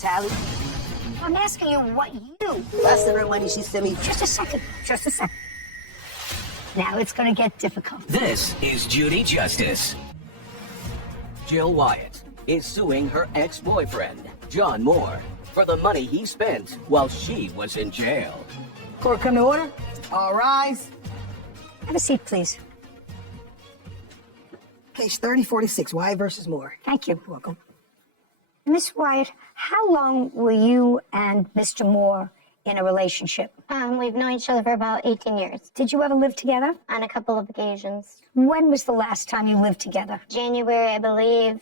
tally? I'm asking you what you... I sent her money, she sent me... Just a second. Now it's going to get difficult. This is Judy Justice. Jill Wyatt is suing her ex-boyfriend, John Moore, for the money he spent while she was in jail. Court come to order. All rise. Have a seat, please. Case 3046, Wyatt versus Moore. Thank you. You're welcome. Miss Wyatt, how long were you and Mr. Moore in a relationship? We've known each other for about 18 years. Did you ever live together? On a couple of occasions. When was the last time you lived together? January, I believe,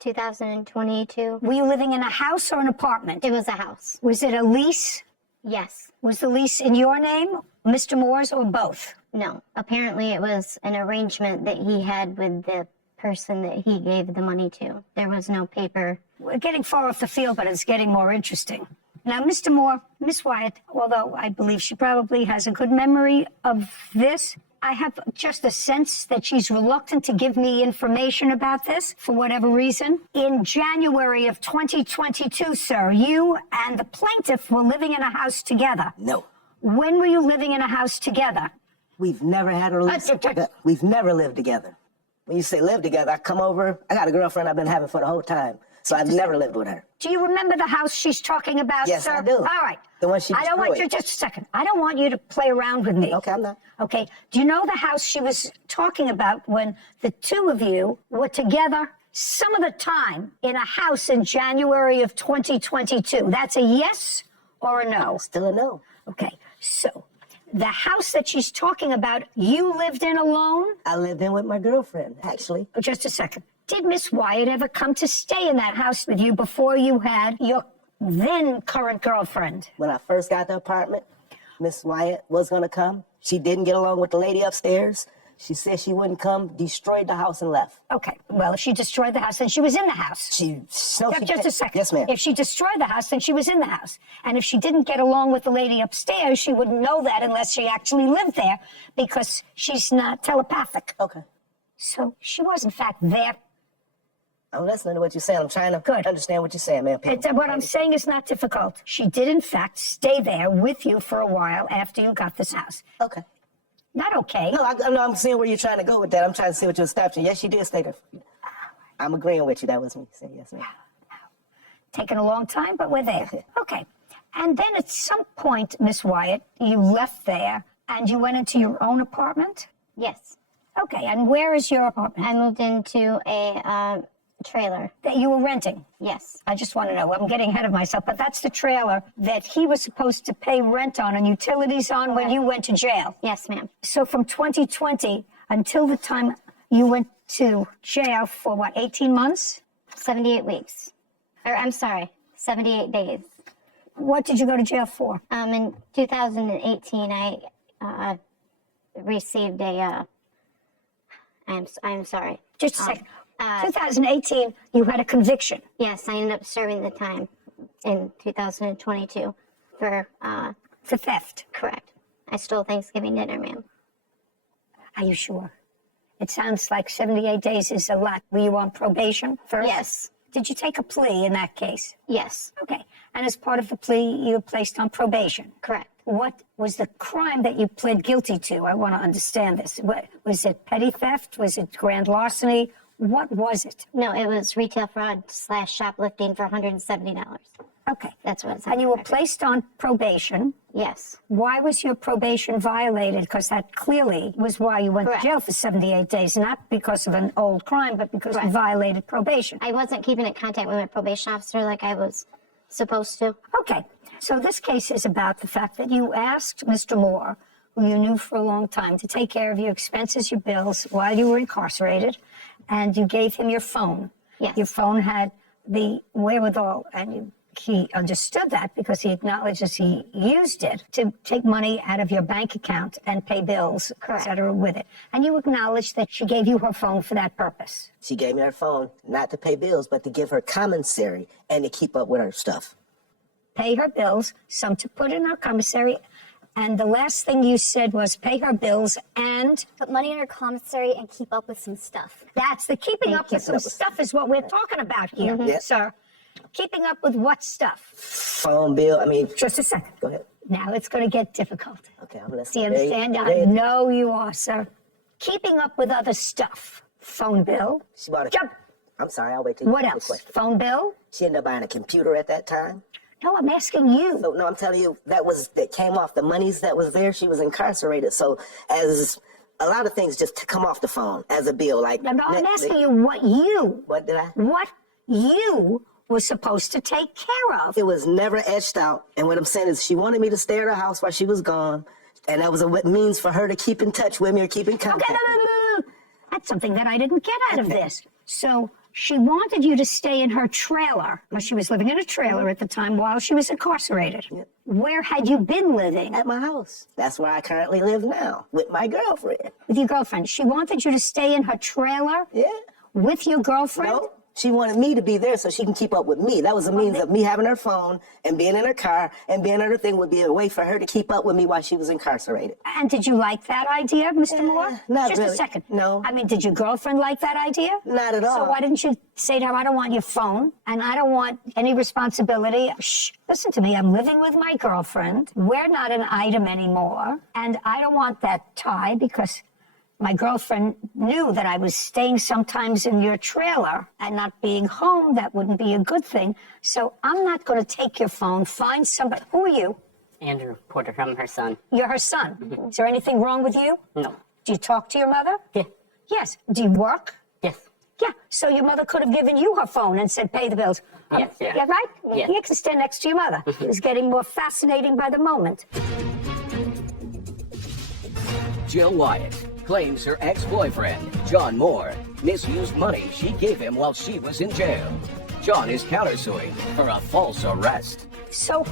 2022. Were you living in a house or an apartment? It was a house. Was it a lease? Yes. Was the lease in your name, Mr. Moore's, or both? No. Apparently it was an arrangement that he had with the person that he gave the money to. There was no paper. We're getting far off the field, but it's getting more interesting. Now, Mr. Moore, Miss Wyatt, although I believe she probably has a good memory of this, I have just a sense that she's reluctant to give me information about this for whatever reason. In January of 2022, sir, you and the plaintiff were living in a house together. No. When were you living in a house together? We've never had a relationship. We've never lived together. When you say live together, I come over. I got a girlfriend I've been having for the whole time. So I've never lived with her. Do you remember the house she's talking about, yes, sir? I do. All right. The one she destroyed. I don't want you, just a second. I don't want you to play around with me. Okay, I'm not. Okay. Do you know the house she was talking about when the two of you were together some of the time in a house in January of 2022? That's a yes or a no? Still a no. Okay. So the house that she's talking about, you lived in alone? I lived in with my girlfriend, actually. Just a second. Did Miss Wyatt ever come to stay in that house with you before you had your then current girlfriend? When I first got the apartment, Miss Wyatt was going to come. She didn't get along with the lady upstairs. She said she wouldn't come, destroyed the house and left. Okay. Well, if she destroyed the house, then she was in the house. Just a second. Yes, ma'am. If she destroyed the house, then she was in the house. And if she didn't get along with the lady upstairs, she wouldn't know that unless she actually lived there because she's not telepathic. Okay. So she was, in fact, there. I'm listening to what you're saying. I'm trying to understand what you're saying, man. What I'm saying is not difficult. She did, in fact, stay there with you for a while after you got this house. Okay. Not okay. No, I'm seeing where you're trying to go with that. I'm trying to see what you're establishing. Yes, she did stay there. I'm agreeing with you. That was me. Say yes, ma'am. Taking a long time, but we're there. Okay. And then at some point, Miss Wyatt, you left there and you went into your own apartment? Yes. Okay. And where is your apartment? I moved into a trailer. That you were renting? Yes. I just want to know. I'm getting ahead of myself, but that's the trailer that he was supposed to pay rent on and utilities on when you went to jail. Yes, ma'am. So from 2020 until the time you went to jail for what, 18 months? 78 weeks. I'm sorry, 78 days. What did you go to jail for? In 2018, I received a, I'm sorry. Just a second. 2018, you had a conviction. Yes, I ended up serving the time in 2022 for theft. Correct. I stole Thanksgiving dinner, ma'am. Are you sure? It sounds like 78 days is a lot. Were you on probation first? Yes. Did you take a plea in that case? Yes. Okay. And as part of the plea, you were placed on probation? Correct. What was the crime that you pled guilty to? I want to understand this. Was it petty theft? Was it grand larceny? What was it? No, it was retail fraud / shoplifting for $170. Okay. That's what it's. And you were placed on probation? Yes. Why was your probation violated? Because that clearly was why you went to jail for 78 days, not because of an old crime, but because you violated probation. I wasn't keeping in contact with my probation officer like I was supposed to. Okay. So this case is about the fact that you asked Mr. Moore, who you knew for a long time, to take care of your expenses, your bills, while you were incarcerated, and you gave him your phone. Yes. Your phone had the wherewithal, and he understood that because he acknowledges he used it to take money out of your bank account and pay bills, et cetera, with it. And you acknowledged that she gave you her phone for that purpose. She gave me her phone, not to pay bills, but to give her commissary and to keep up with her stuff. Pay her bills, some to put in her commissary, and the last thing you said was pay her bills and put money in her commissary and keep up with some stuff. That's the keeping up with some stuff is what we're talking about here, sir. Keeping up with what stuff? Phone bill. Just a second. Go ahead. Now it's going to get difficult. Okay, I'm Do listening. you understand? I know you are, sir. Keeping up with other stuff. Phone bill. She bought a. Jump. I'm sorry. I'll wait till you What ask the else? question. Phone bill? She ended up buying a computer at that time. No, I'm asking you. So no, I'm telling you that came off the monies that was there. She was incarcerated. So as a lot of things just to come off the phone as a bill, like. No, I'm asking you what you. What did I? What you were supposed to take care of. It was never etched out. And what I'm saying is she wanted me to stay at her house while she was gone. And that was a means for her to keep in touch with me or keep in contact. Okay, no. That's something that I didn't get out of this. So she wanted you to stay in her trailer. Well, she was living in a trailer at the time while she was incarcerated. Yep. Where had you been living? At my house. That's where I currently live now, with my girlfriend. With your girlfriend. She wanted you to stay in her trailer? Yeah. With your girlfriend? No, she wanted me to be there so she can keep up with me. That was a means of me having her phone and being in her car and being on her thing would be a way for her to keep up with me while she was incarcerated. And did you like that idea, Mr. Moore? not Just really. a second. No. Did your girlfriend like that idea? Not at all. So why didn't you say to her, I don't want your phone and I don't want any responsibility. Shh, listen to me. I'm living with my girlfriend. We're not an item anymore. And I don't want that tie because my girlfriend knew that I was staying sometimes in your trailer and not being home. That wouldn't be a good thing. So I'm not going to take your phone. Find somebody. Who are you? Andrew Porter, I'm her son. You're her son. Is there anything wrong with you? No. Do you talk to your mother? Yeah. Yes. Do you work? Yes. Yeah. So your mother could have given you her phone and said, pay the bills. Yes, yeah. Yeah, right? Yeah. You can stand next to your mother. It's getting more fascinating by the moment. Jill Wyatt claims her ex-boyfriend, John Moore, misused money she gave him while she was in jail. John is countersuing for a false arrest. So,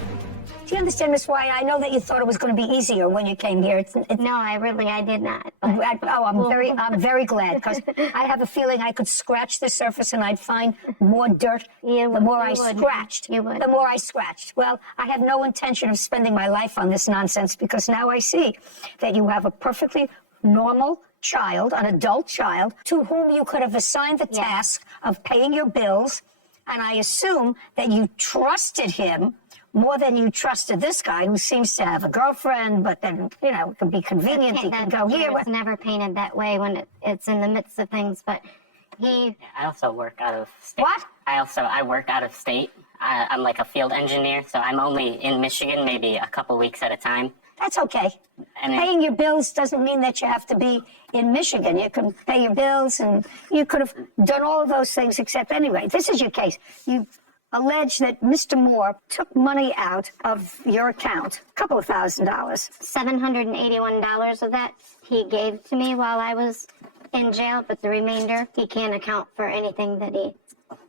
do you understand, Miss Wyatt? I know that you thought it was going to be easier when you came here. No, I did not. I'm very glad because I have a feeling I could scratch the surface and I'd find more dirt. The more I scratched. You would. The more I scratched. Well, I have no intention of spending my life on this nonsense because now I see that you have a perfectly normal child, an adult child, to whom you could have assigned the task of paying your bills. And I assume that you trusted him more than you trusted this guy who seems to have a girlfriend, but then, it can be convenient. He can go here. It's never painted that way when it's in the midst of things, but I also work out of state. What? I work out of state. I'm like a field engineer, so I'm only in Michigan maybe a couple weeks at a time. That's okay. And Paying your bills doesn't mean that you have to be in Michigan. You can pay your bills, and you could have done all of those things, except anyway, this is your case. You allege that Mr. Moore took money out of your account, a couple of $1,000. $781 of that he gave to me while I was in jail, but the remainder he can't account for anything that he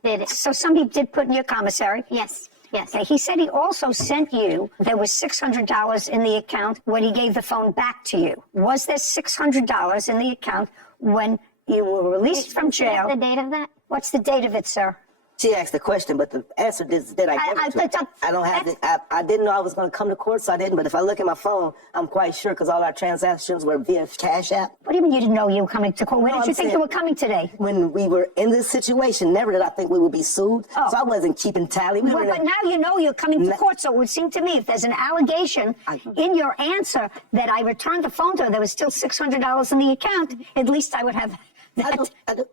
did. So somebody did put in your commissary? Yes. Okay, he said he also sent you, there was $600 in the account when he gave the phone back to you. Was there $600 in the account when you were released from jail? The date of that? What's the date of it, sir? She asked the question, but the answer is that I give it to her. I don't have it. I didn't know I was going to come to court, so I didn't. But if I look at my phone, I'm quite sure because all our transactions were via Cash App. What do you mean you didn't know you were coming to court? Where No, did you I'm think you saying- were coming today? When we were in this situation, never did I think we would be sued. Oh. So I wasn't keeping tally. We were Well, in but now you know you're coming to court, so it would seem to me if there's an allegation in your answer that I returned the phone to her, there was still $600 in the account, at least I would have that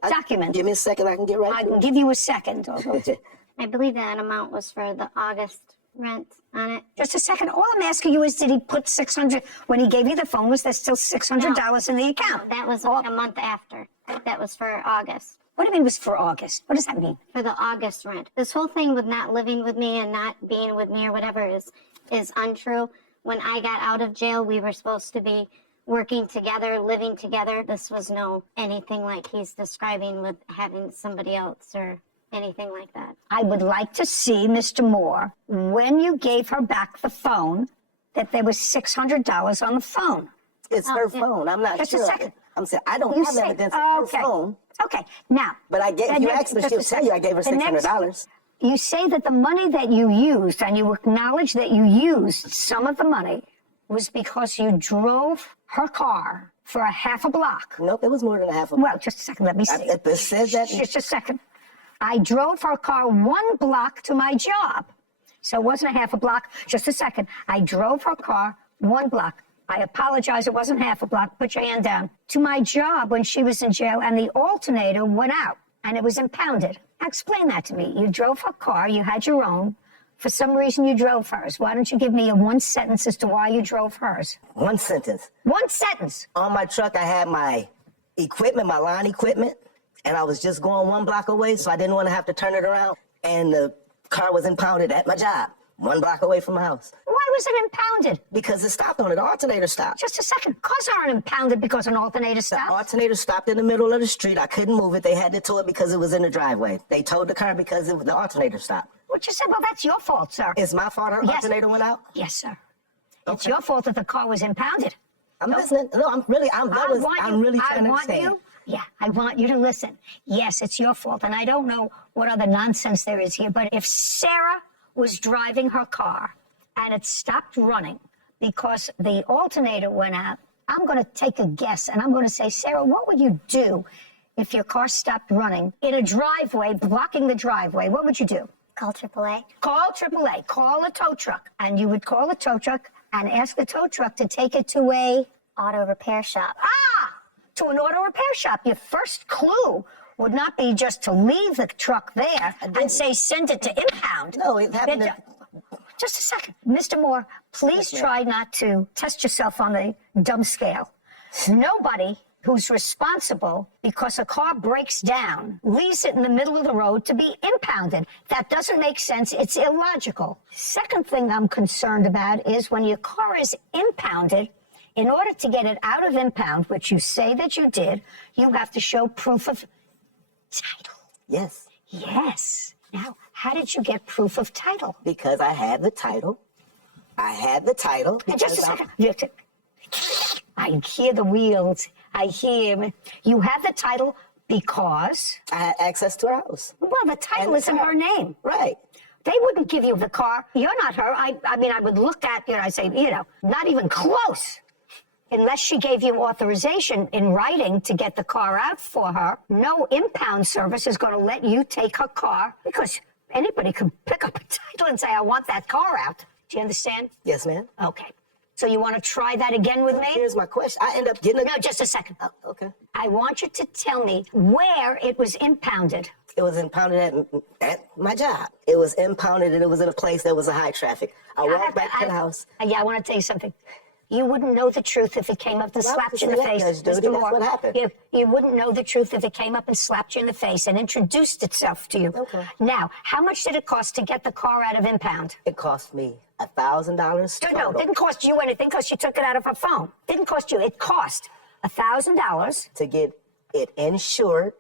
document. Give me a second, I can get right I to can it. give you a second. I believe that amount was for the August rent on it. Just a second. All I'm asking you is, did he put $600 when he gave you the phone? Was there still $600 in the account? That was like a month after. That was for August. What do you mean it was for August? What does that mean? For the August rent. This whole thing with not living with me and not being with me or whatever is untrue. When I got out of jail, we were supposed to be working together, living together. This was anything like he's describing with having somebody else or anything like that. I would like to see, Mr. Moore, when you gave her back the phone, that there was $600 on the phone. It's her phone. I'm not Just sure. a second. I'm saying I don't You have say- evidence of her okay. phone. Okay, now. But I gave, if you ask her, just she'll a tell you I gave her second. The next- $600. You say that the money that you used, and you acknowledge that you used some of the money, was because you drove her car for a half a block. Nope, it was more than a half a block. Well, just a second, let me see. It says that. Just a second. I drove her car 1 block to my job. So it wasn't a half a block. Just a second. I drove her car 1 block. I apologize, it wasn't half a block. Put your hand down. To my job when she was in jail, and the alternator went out, and it was impounded. Now explain that to me. You drove her car, you had your own. For some reason, you drove hers. Why don't you give me a 1 sentence as to why you drove hers? 1 sentence. 1 sentence. On my truck, I had my equipment, my lawn equipment, and I was just going 1 block away, so I didn't want to have to turn it around. And the car was impounded at my job, 1 block away from my house. Why was it impounded? Because it stopped on it. The alternator stopped. Just a second. Cars aren't impounded because an alternator stopped. The alternator stopped in the middle of the street. I couldn't move it. They had to tow it because it was in the driveway. They towed the car because the alternator stopped. What you said, well, that's your fault, sir. It's my fault her alternator went out? Yes, sir. It's Okay. your fault that the car was impounded. I'm listening. No, I'm really trying to understand. I want you to listen. Yes, it's your fault, and I don't know what other nonsense there is here, but if Sarah was driving her car and it stopped running because the alternator went out, I'm going to take a guess, and I'm going to say, Sarah, what would you do if your car stopped running in a driveway, blocking the driveway? What would you do? Call AAA. Call AAA. Call a tow truck. And you would call a tow truck and ask the tow truck to take it to a... Auto repair shop. To an auto repair shop. Your first clue would not be just to leave the truck there and say, send it to impound. No, it happened. Just a second. Mr. Moore, please try not to test yourself on the dumb scale. Nobody who's responsible because a car breaks down leaves it in the middle of the road to be impounded. That doesn't make sense. It's illogical. Second thing I'm concerned about is when your car is impounded, in order to get it out of impound, which you say that you did, you have to show proof of title. Yes. Yes. Now, how did you get proof of title? Because I had the title. And just a second. I hear the wheels. I hear you have the title because I had access to her house. Well, the title And is in her name. Right. They wouldn't give you the car. You're not her. I mean, I would look at you and I say, not even close. Unless she gave you authorization in writing to get the car out for her, no impound service is going to let you take her car because anybody can pick up a title and say, I want that car out. Do you understand? Yes, ma'am. Okay. So you want to try that again with me? Here's my question. I end up getting a... No, just a second. Okay. I want you to tell me where it was impounded. It was impounded at my job. It was impounded and it was in a place that was a high traffic. I walked back to the house. Yeah, I want to tell you something. You wouldn't know the truth if it came up and slapped you in the face, Judge Judy, Mr. Moore. that's what happened. You wouldn't know the truth if it came up and slapped you in the face and introduced itself to you. Okay. Now, how much did it cost to get the car out of impound? It cost me $1,000. No, it didn't cost you anything because you took it out of her phone. Didn't cost you. It cost $1,000 to get it insured,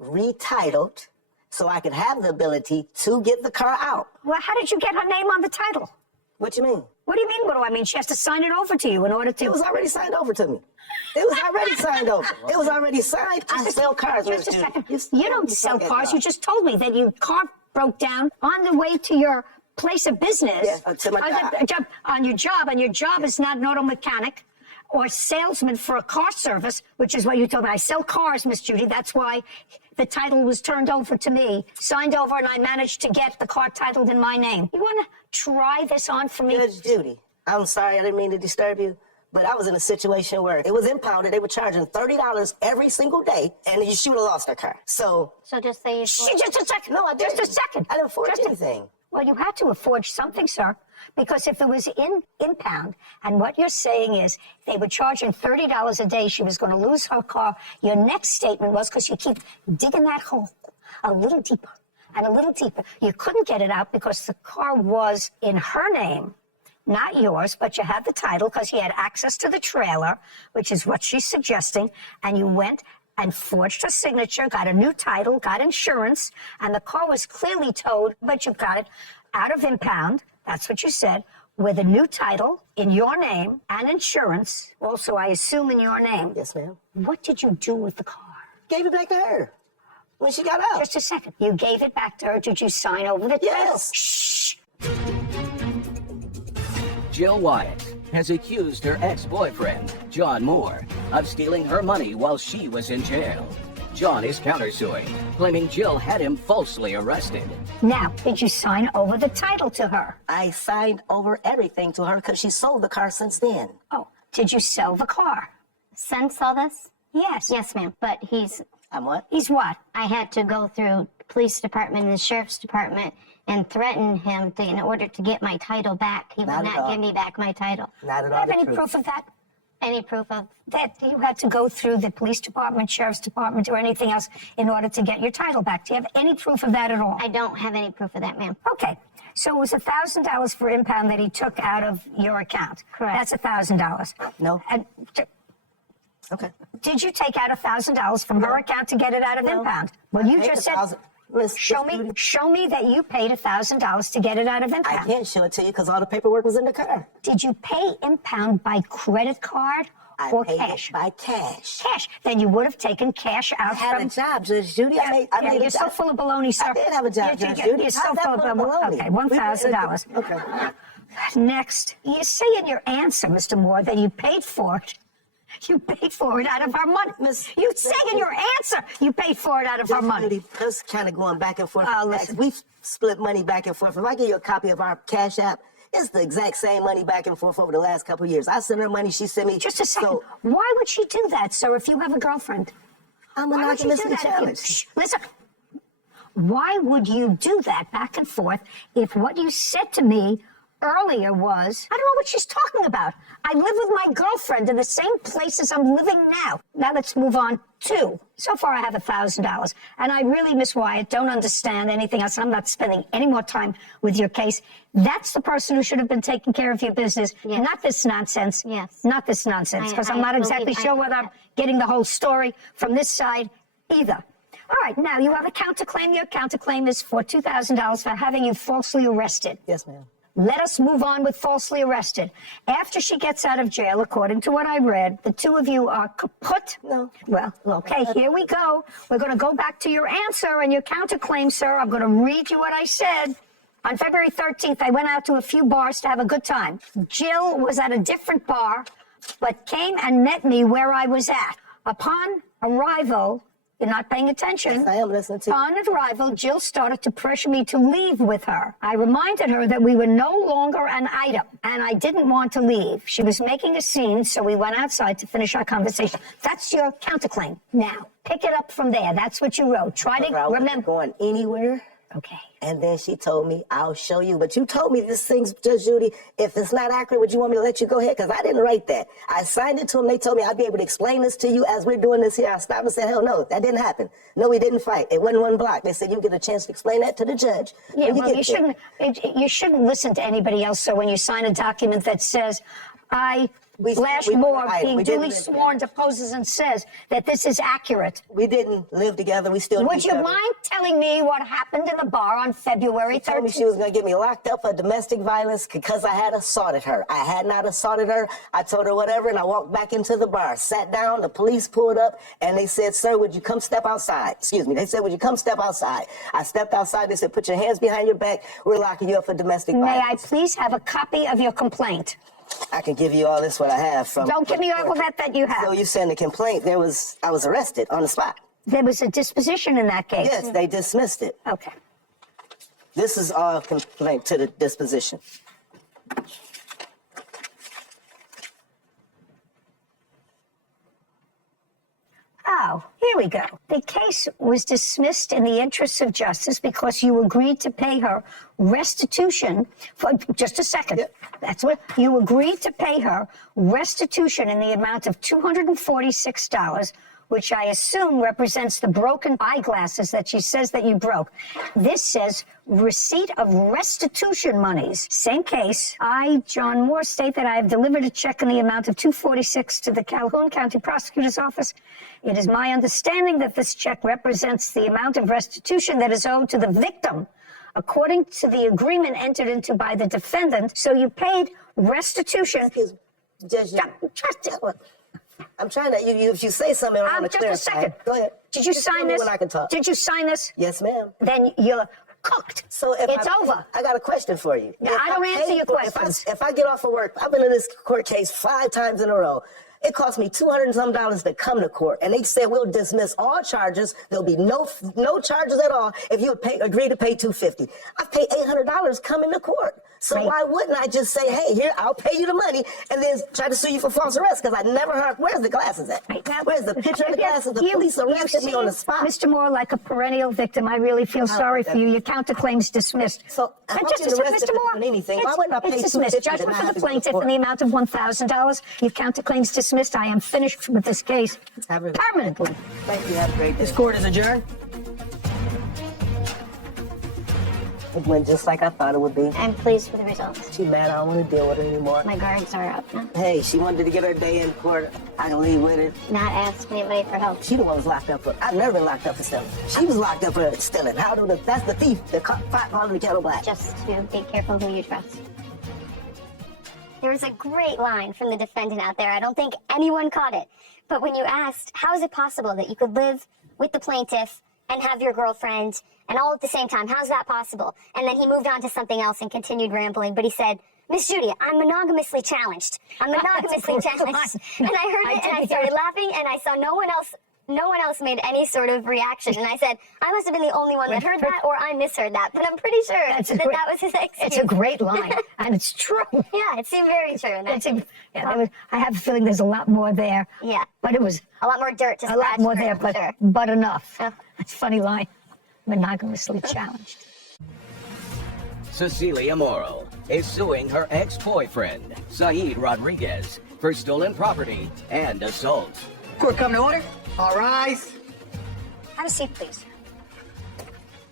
retitled, so I could have the ability to get the car out. Well, how did you get her name on the title? What you mean? What do you mean, what do I mean? She has to sign it over to you in order to... It was already signed over to me. It was already signed over. It was already signed. I sell cars, Just a Judy. second. You don't sell cars. You just told me that your car broke down on the way to your place of business. Yeah, to my job. On your job, and your job is not an auto mechanic or salesman for a car service, which is what you told me. I sell cars, Miss Judy. That's why the title was turned over to me, signed over, and I managed to get the car titled in my name. You want to try this on for me? Judge Judy, I'm sorry, I didn't mean to disturb you, but I was in a situation where it was impounded. They were charging $30 every single day, and she would have lost her car. So just say you... Just a second. No, I didn't. Just a second. I didn't forge anything. Well, you had to have forged something, sir, because if it was in impound, and what you're saying is they were charging $30 a day, she was going to lose her car. Your next statement was, because you keep digging that hole a little deeper and a little deeper, you couldn't get it out because the car was in her name, not yours, but you had the title because you had access to the trailer, which is what she's suggesting, and you went and forged her signature, got a new title, got insurance, and the car was clearly towed, but you got it out of impound, that's what you said, with a new title in your name and insurance, also I assume in your name. Yes, ma'am. What did you do with the car? Gave it back to her when she got out. Just a second. You gave it back to her. Did you sign over the title? Yes. Shh. Jill Wyatt has accused her ex-boyfriend, John Moore, of stealing her money while she was in jail. John is countersuing, claiming Jill had him falsely arrested. Now, did you sign over the title to her? I signed over everything to her because she sold the car since then. Oh, did you sell the car? Since all this? Yes. Yes, ma'am. But I'm what? He's what? I had to go through police department and the sheriff's department and threaten him in order to get my title back. He would Not at not all. give me back my title. Not at Do you all. have the any truth. proof of that? Any proof of? That you had to go through the police department, sheriff's department, or anything else in order to get your title back? Do you have any proof of that at all? I don't have any proof of that, ma'am. Okay. So it was $1,000 for impound that he took out of your account. Correct. That's $1,000. No. And Okay. did you take out $1,000 from her account to get it out of impound? Well, you Paid just said. 1,000. Miss Judy, Show me that you paid $1,000 to get it out of I impound. can't show it to you because all the paperwork was in the car. Did you pay impound by credit card I or paid cash? it by cash. Cash. Then you would have taken cash out I had from. a job, Judge Judy. I made Yeah, a you're so job. full of baloney, sir. I did have a job, Judge Judy. You're so How's that full of baloney? Okay, $1,000. Okay. Next, you say in your answer, Mr. Moore, that you paid for it. You paid for it out of our money. You say in your answer you paid for it out of our Judge money. Judy, us kind of going back and forth. Oh, listen. We've split money back and forth. If I give you a copy of our Cash App, it's the exact same money back and forth over the last couple of years. I sent her money, she sent me. Just a second. So, Why would she do that, sir, if you have a girlfriend? I'm Why would you do monogamously that? challenged. Shh, listen. Why would you do that back and forth if what you said to me earlier was, I don't know what she's talking about. I live with my girlfriend in the same place as I'm living now. Now let's move on to. So far I have $1,000. And I really, Miss Wyatt, don't understand anything else. I'm not spending any more time with your case. That's the person who should have been taking care of your business, Yes. not this nonsense. Yes. Not this nonsense, because I'm I not exactly believe- sure whether I'm getting the whole story from this side either. All right, now you have a counterclaim. Your counterclaim is for $2,000 for having you falsely arrested. Yes, ma'am. Let us move on with falsely arrested. After she gets out of jail, according to what I read, the two of you are kaput. No. Well, okay, here we go. We're going to go back to your answer and your counterclaim, sir. I'm going to read you what I said. On February 13th, I went out to a few bars to have a good time. Jill was at a different bar, but came and met me where I was at. Upon arrival, you're not paying attention. Yes, I am listening to you. Upon arrival, Jill started to pressure me to leave with her. I reminded her that we were no longer an item, and I didn't want to leave. She was making a scene, so we went outside to finish our conversation. That's your counterclaim. Now, pick it up from there. That's what you wrote. Try to I wasn't remember. going anywhere. Okay. And then she told me, I'll show you. But you told me this thing's, Judge Judy, if it's not accurate, would you want me to let you go ahead? Because I didn't write that. I signed it to them. They told me I'd be able to explain this to you as we're doing this here. I stopped and said, hell no, that didn't happen. No, we didn't fight. It wasn't one block. They said, you get a chance to explain that to the judge. Yeah, when well, get you there. shouldn't listen to anybody else. So when you sign a document that says, We Flash were Moore, an item. being We didn't duly live sworn, deposes and says that this is accurate. We didn't live together. We still Would each you other. mind telling me what happened in the bar on February She told me 13th? she was going to get me locked up for domestic violence because I had assaulted her. I had not assaulted her. I told her whatever, and I walked back into the bar, sat down, the police pulled up, and they said, sir, would you come step outside? Excuse me. They said, would you come step outside? I stepped outside. They said, put your hands behind your back. We're locking you up for domestic May I violence. please have a copy of your complaint? I can give you all this, what I have from... Don't give me all that you have. So you send a complaint. I was arrested on the spot. There was a disposition in that case. Yes, they dismissed it. Okay. This is all complaint to the disposition. Oh, here we go. The case was dismissed in the interests of justice because you agreed to pay her restitution for just a second. Yep. That's what you agreed to pay her restitution in the amount of $246, which I assume represents the broken eyeglasses that she says that you broke. This says receipt of restitution monies. Same case. I, John Moore, state that I have delivered a check in the amount of $246 to the Calhoun County Prosecutor's Office. It is my understanding that this check represents the amount of restitution that is owed to the victim, according to the agreement entered into by the defendant. So you paid restitution. Excuse me. Judge, I'm trying to, if you say something, I want to Just a clarify. second. Go ahead. Did you Just sign tell me this? when I can talk. Did you sign this? Yes, ma'am. Then you're cooked. So if It's over. I got a question for you. Yeah, I don't answer your questions. If I get off of work, I've been in this court case 5 times in a row. It cost me $200 and some to come to court, and they said we'll dismiss all charges. There'll be no charges at all if you agree to pay $250. I've paid $800 coming to court. So Right. why wouldn't I just say, hey, here, I'll pay you the money, and then try to sue you for false arrest? Because I never heard, where's the glasses at? Right. Now, Where's the picture of the glasses? The police arrested me on the spot. Mr. Moore, like a perennial victim, I really feel sorry for you. Your counterclaim's dismissed. So, I And want you to rest Mr. if Moore, on anything. Why wouldn't I pay it's dismissed. $250 to Judgment not for have the to go to plaintiff court? in the amount of $1,000. Your counterclaim's dismissed. I am finished with this case permanently. Thank you. Have a great day. This court is adjourned. It went just like I thought it would be. I'm pleased with the results. Too bad I don't want to deal with it anymore. My guards are up now. Hey, she wanted to get her day in court. I can leave with it. Not ask anybody for help. She the one was locked up for. I've never been locked up for stealing. She was locked up for stealing. That's the thief. The pot calling the kettle black. Just to be careful who you trust. There was a great line from the defendant out there. I don't think anyone caught it. But when you asked, how is it possible that you could live with the plaintiff and have your girlfriend and all at the same time? How's that possible? And then he moved on to something else and continued rambling. But he said, Miss Judy, I'm monogamously challenged. I'm monogamously challenged. And I heard it and I started laughing and I saw no one else made any sort of reaction. And I said, I must have been the only one that heard that, or I misheard that. But I'm pretty sure that was his excuse. It's a great line, and it's true. Yeah, it seemed very true. And I have a feeling there's a lot more there. Yeah. But it was a lot more dirt to a lot scratch more for, there, I'm sure. but enough. Yeah. It's a funny line. Monogamously challenged. Cecilia Morrow is suing her ex-boyfriend, Saeed Rodriguez, for stolen property and assault. Court come to order. All rise. Have a seat, please.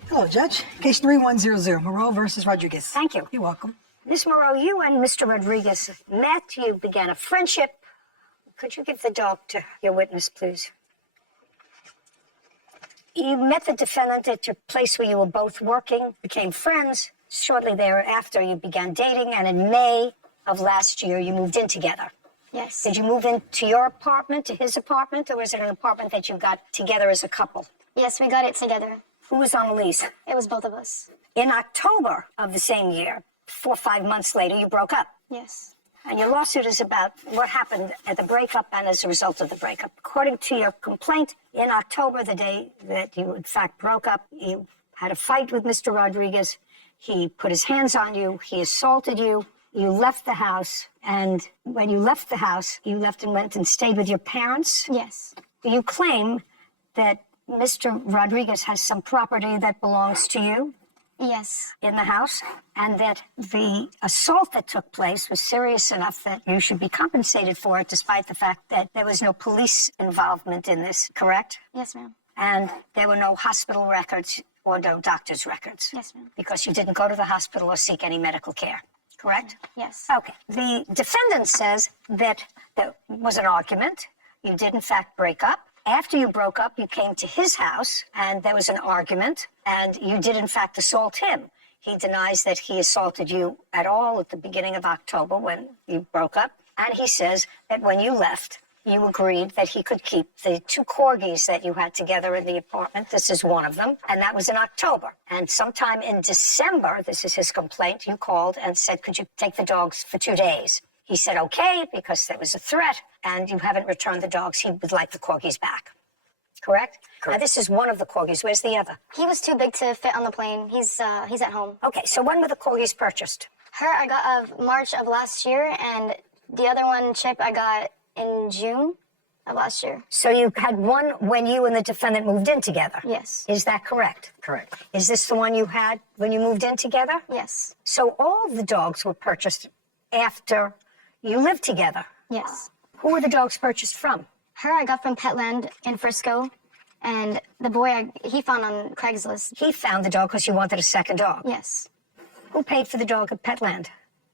Hello, Judge. Case 3100, Moreau versus Rodriguez. Thank you. You're welcome. Miss Moreau, you and Mr. Rodriguez met. You began a friendship. Could you give the dog to your witness, please? You met the defendant at your place where you were both working, became friends. Shortly thereafter, you began dating, and in May of last year, you moved in together. Yes. Did you move into your apartment, to his apartment, or was it an apartment that you got together as a couple? Yes, we got it together. Who was on the lease? It was both of us. In October of the same year, 4 or 5 months later, you broke up. Yes. And your lawsuit is about what happened at the breakup and as a result of the breakup. According to your complaint, in October, the day that you in fact broke up, you had a fight with Mr. Rodriguez. He put his hands on you. He assaulted you. You left the house. And when you left the house, you left and went and stayed with your parents. Yes. You claim that Mr. Rodriguez has some property that belongs to you Yes. in the house, and that the assault that took place was serious enough that you should be compensated for it, despite the fact that there was no police involvement in this, correct? Yes, ma'am. And there were no hospital records or no doctor's records. Yes, ma'am. Because you didn't go to the hospital or seek any medical care, correct? Yes. Okay. The defendant says that there was an argument. You did, in fact, break up. After you broke up, you came to his house, and there was an argument, and you did, in fact, assault him. He denies that he assaulted you at all at the beginning of October when you broke up. And he says that when you left, you agreed that he could keep the 2 corgis that you had together in the apartment. This is one of them, and that was in October. And sometime in December, this is his complaint, you called and said, could you take the dogs for 2 days? He said, okay, because there was a threat, and you haven't returned the dogs. He would like the corgis back. Correct? Now, this is one of the corgis. Where's the other? He was too big to fit on the plane. He's at home. Okay, so when were the corgis purchased? Her I got of March of last year, and the other one, Chip, I got in June of last year. So you had one when you and the defendant moved in together? Yes. Is that correct? Correct. Is this the one you had when you moved in together? Yes. So all of the dogs were purchased after you lived together? Yes. Who were the dogs purchased from? Her I got from Petland in Frisco, and the boy he found on Craigslist. He found the dog because you wanted a second dog. Yes. Who paid for the dog at Petland?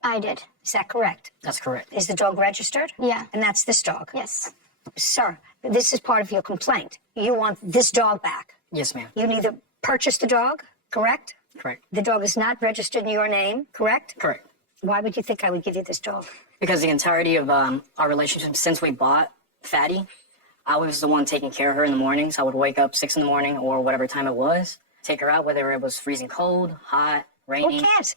I did. Is that correct? That's correct. Is the dog registered? Yeah. And that's this dog? Yes. Sir, this is part of your complaint. You want this dog back. Yes, ma'am. You neither purchased the dog, correct? Correct. The dog is not registered in your name, correct? Correct. Why would you think I would give you this dog? Because the entirety of our relationship since we bought Fatty, I was the one taking care of her in the mornings. I would wake up 6 in the morning or whatever time it was. take her out, whether it was freezing cold, hot, rainy. Who cares?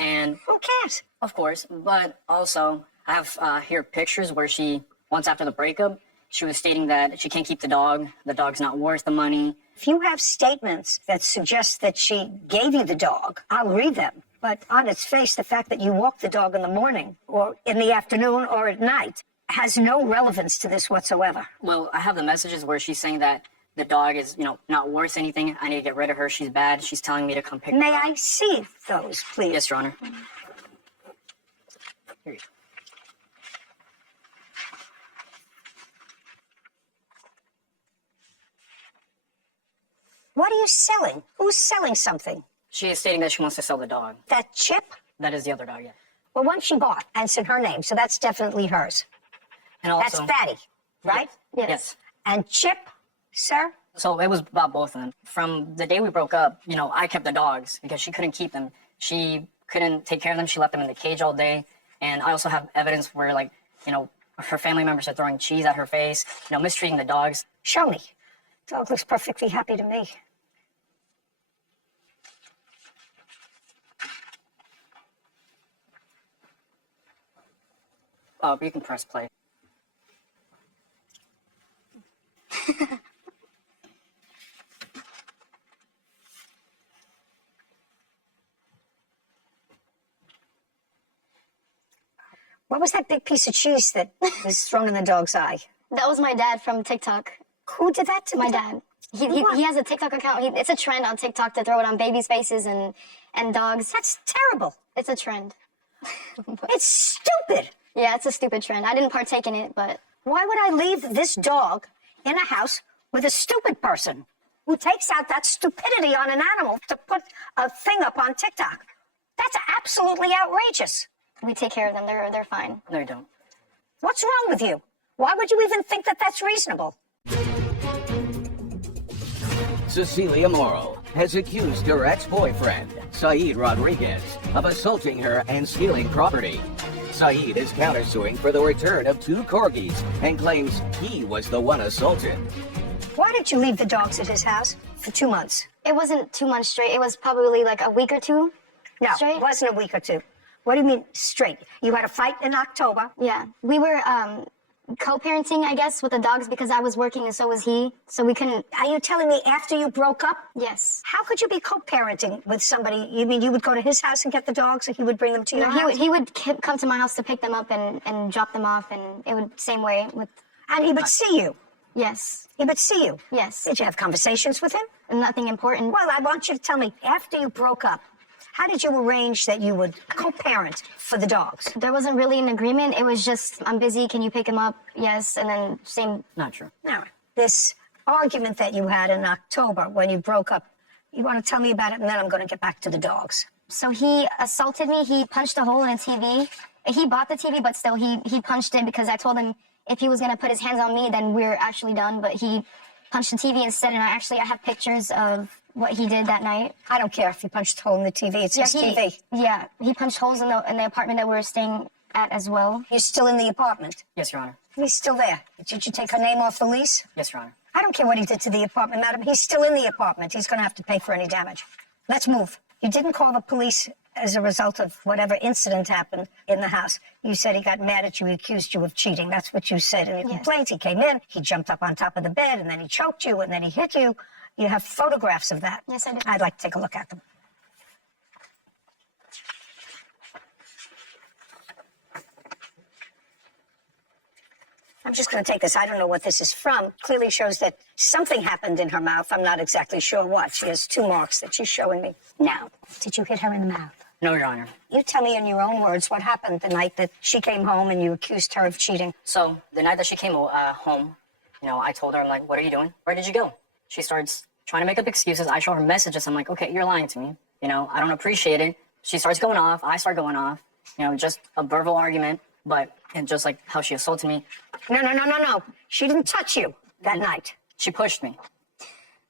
And Who cares? of course, but also I have here pictures where she, once after the breakup, she was stating that she can't keep the dog's not worth the money. If you have statements that suggest that she gave you the dog, I'll read them. But on its face, the fact that you walk the dog in the morning or in the afternoon or at night has no relevance to this whatsoever. Well, I have the messages where she's saying that the dog is, not worth anything. I need to get rid of her. She's bad. She's telling me to come pick her May up. I see those, please? Yes, Your Honor. Here you go. What are you selling? Who's selling something? She is stating that she wants to sell the dog. That Chip? That is the other dog, yeah. Well, one she bought, and it's in her name, so that's definitely hers. And also, That's Fatty, right? Yes. And Chip, sir? So it was about both of them. From the day we broke up, I kept the dogs because she couldn't keep them. She couldn't take care of them. She left them in the cage all day. And I also have evidence where, her family members are throwing cheese at her face, mistreating the dogs. Show me. Dog looks perfectly happy to me. Oh, you can press play. What was that big piece of cheese that was thrown in the dog's eye? That was my dad from TikTok. Who did that to My the dad. He has a TikTok account. It's a trend on TikTok to throw it on babies' faces and dogs. That's terrible. It's a trend. It's stupid. Yeah, it's a stupid trend. I didn't partake in it, but Why would I leave this dog in a house with a stupid person who takes out that stupidity on an animal to put a thing up on TikTok? That's absolutely outrageous. we take care of them. They're fine. No, you don't. What's wrong with you? Why would you even think that that's reasonable? Cecilia Morrow has accused her ex-boyfriend, Saeed Rodriguez, of assaulting her and stealing property. Saeed is countersuing for the return of 2 corgis and claims he was the one assaulted. Why did you leave the dogs at his house for 2 months? It wasn't 2 months straight. It was probably like a week or two. No, Straight? it wasn't a week or two. What do you mean straight? You had a fight in October. Yeah, we were co-parenting, I guess, with the dogs because I was working and so was he. So we couldn't. Are you telling me after you broke up? Yes. How could you be co-parenting with somebody? You mean you would go to his house and get the dogs, or he would bring them to your No, house? he would come to my house to pick them up and drop them off, and it would same way with. And he would see you. Yes. He would see you. Yes. Did you have conversations with him? Nothing important. Well, I want you to tell me, after you broke up, how did you arrange that you would co-parent for the dogs? There wasn't really an agreement. It was just, I'm busy. Can you pick him up? Yes. And then same. Not true. Now, this argument that you had in October when you broke up, you want to tell me about it, and then I'm going to get back to the dogs. So he assaulted me. He punched a hole in a TV. He bought the TV, but still he punched it because I told him if he was going to put his hands on me, then we're actually done. But he punched the TV instead, and I have pictures of what he did that night. I don't care if he punched a hole in the TV. It's his TV. Yeah, he punched holes in the apartment that we were staying at as well. He's still in the apartment. Yes, Your Honor. He's still there. Did you take her name off the lease? Yes, Your Honor. I don't care what he did to the apartment, madam. He's still in the apartment. He's going to have to pay for any damage. Let's move. You didn't call the police as a result of whatever incident happened in the house. You said he got mad at you, he accused you of cheating. That's what you said in your complaint. He came in, he jumped up on top of the bed, and then he choked you, and then he hit you. You have photographs of that. Yes, I do. I'd like to take a look at them. I'm just going to take this. I don't know what this is from. Clearly shows that something happened in her mouth. I'm not exactly sure what. She has 2 marks that she's showing me. Now, did you hit her in the mouth? No, Your Honor. You tell me in your own words what happened the night that she came home and you accused her of cheating. So the night that she came home, I told her, I'm like, what are you doing? Where did you go? She starts trying to make up excuses. I show her messages. I'm like, okay, you're lying to me. I don't appreciate it. She starts going off. I start going off. Just a verbal argument, but just like how she assaulted me. No. She didn't touch you that night. She pushed me.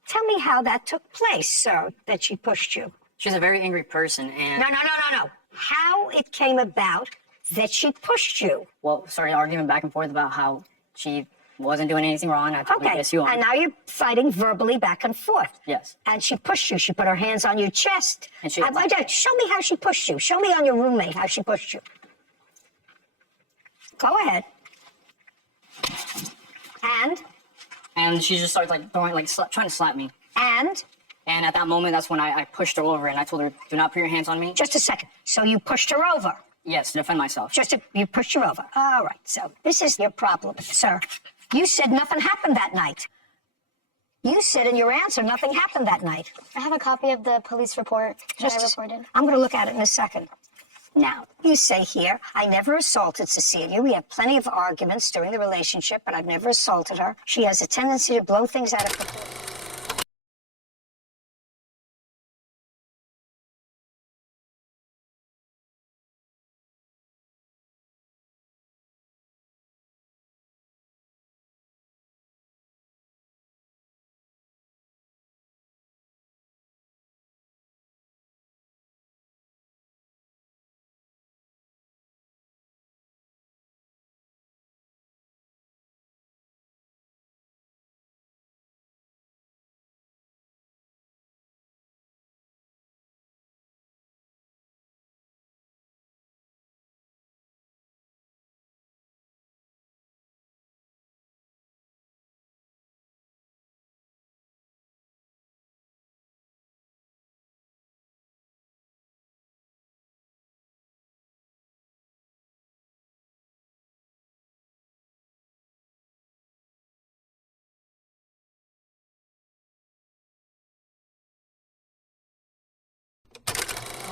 Tell me how that took place, sir, that she pushed you. She's a very angry person, and No. How it came about that she pushed you. well, started arguing back and forth about how she wasn't doing anything wrong. I told her, Okay, yes, you are. and now you're fighting verbally back and forth. Yes. And she pushed you. She put her hands on your chest. And she- Show me how she pushed you. Show me on your roommate how she pushed you. Go ahead. And she just started like throwing, like trying to slap me. And And at that moment, that's when I pushed her over and I told her, do not put your hands on me. just a second. So you pushed her over. Yes, to defend myself. You pushed her over. All right. So this is your problem, sir. You said nothing happened that night. You said in your answer nothing happened that night. I have a copy of the police report that I reported. I'm going to look at it in a second. Now, you say here, I never assaulted Cecilia. We have plenty of arguments during the relationship, but I've never assaulted her. She has a tendency to blow things out of proportion.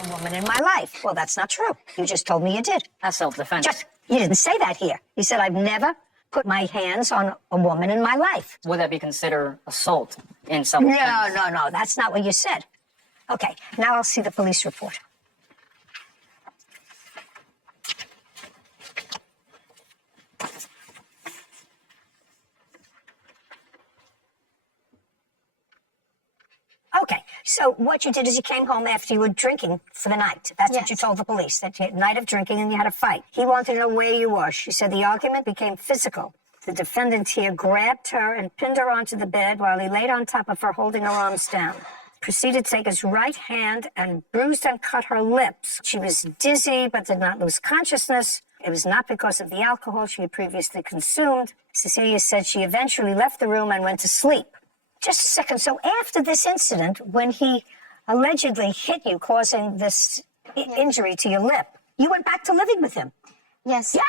A woman in my life. Well, that's not true. You just told me you did. That's self-defense. You didn't say that here. You said I've never put my hands on a woman in my life. Would that be considered assault in self-defense? No. That's not what you said. Okay, now I'll see the police report. Okay, so what you did is you came home after you were drinking for the night. That's what you told the police, that you had a night of drinking and you had a fight. He wanted to know where you were. She said the argument became physical. The defendant here grabbed her and pinned her onto the bed while he laid on top of her, holding her arms down. Proceeded to take his right hand and bruised and cut her lips. She was dizzy but did not lose consciousness. It was not because of the alcohol she had previously consumed. Cecilia said she eventually left the room and went to sleep. Just a second. So after this incident, when he allegedly hit you, causing this injury to your lip, you went back to living with him? Yes. Yeah?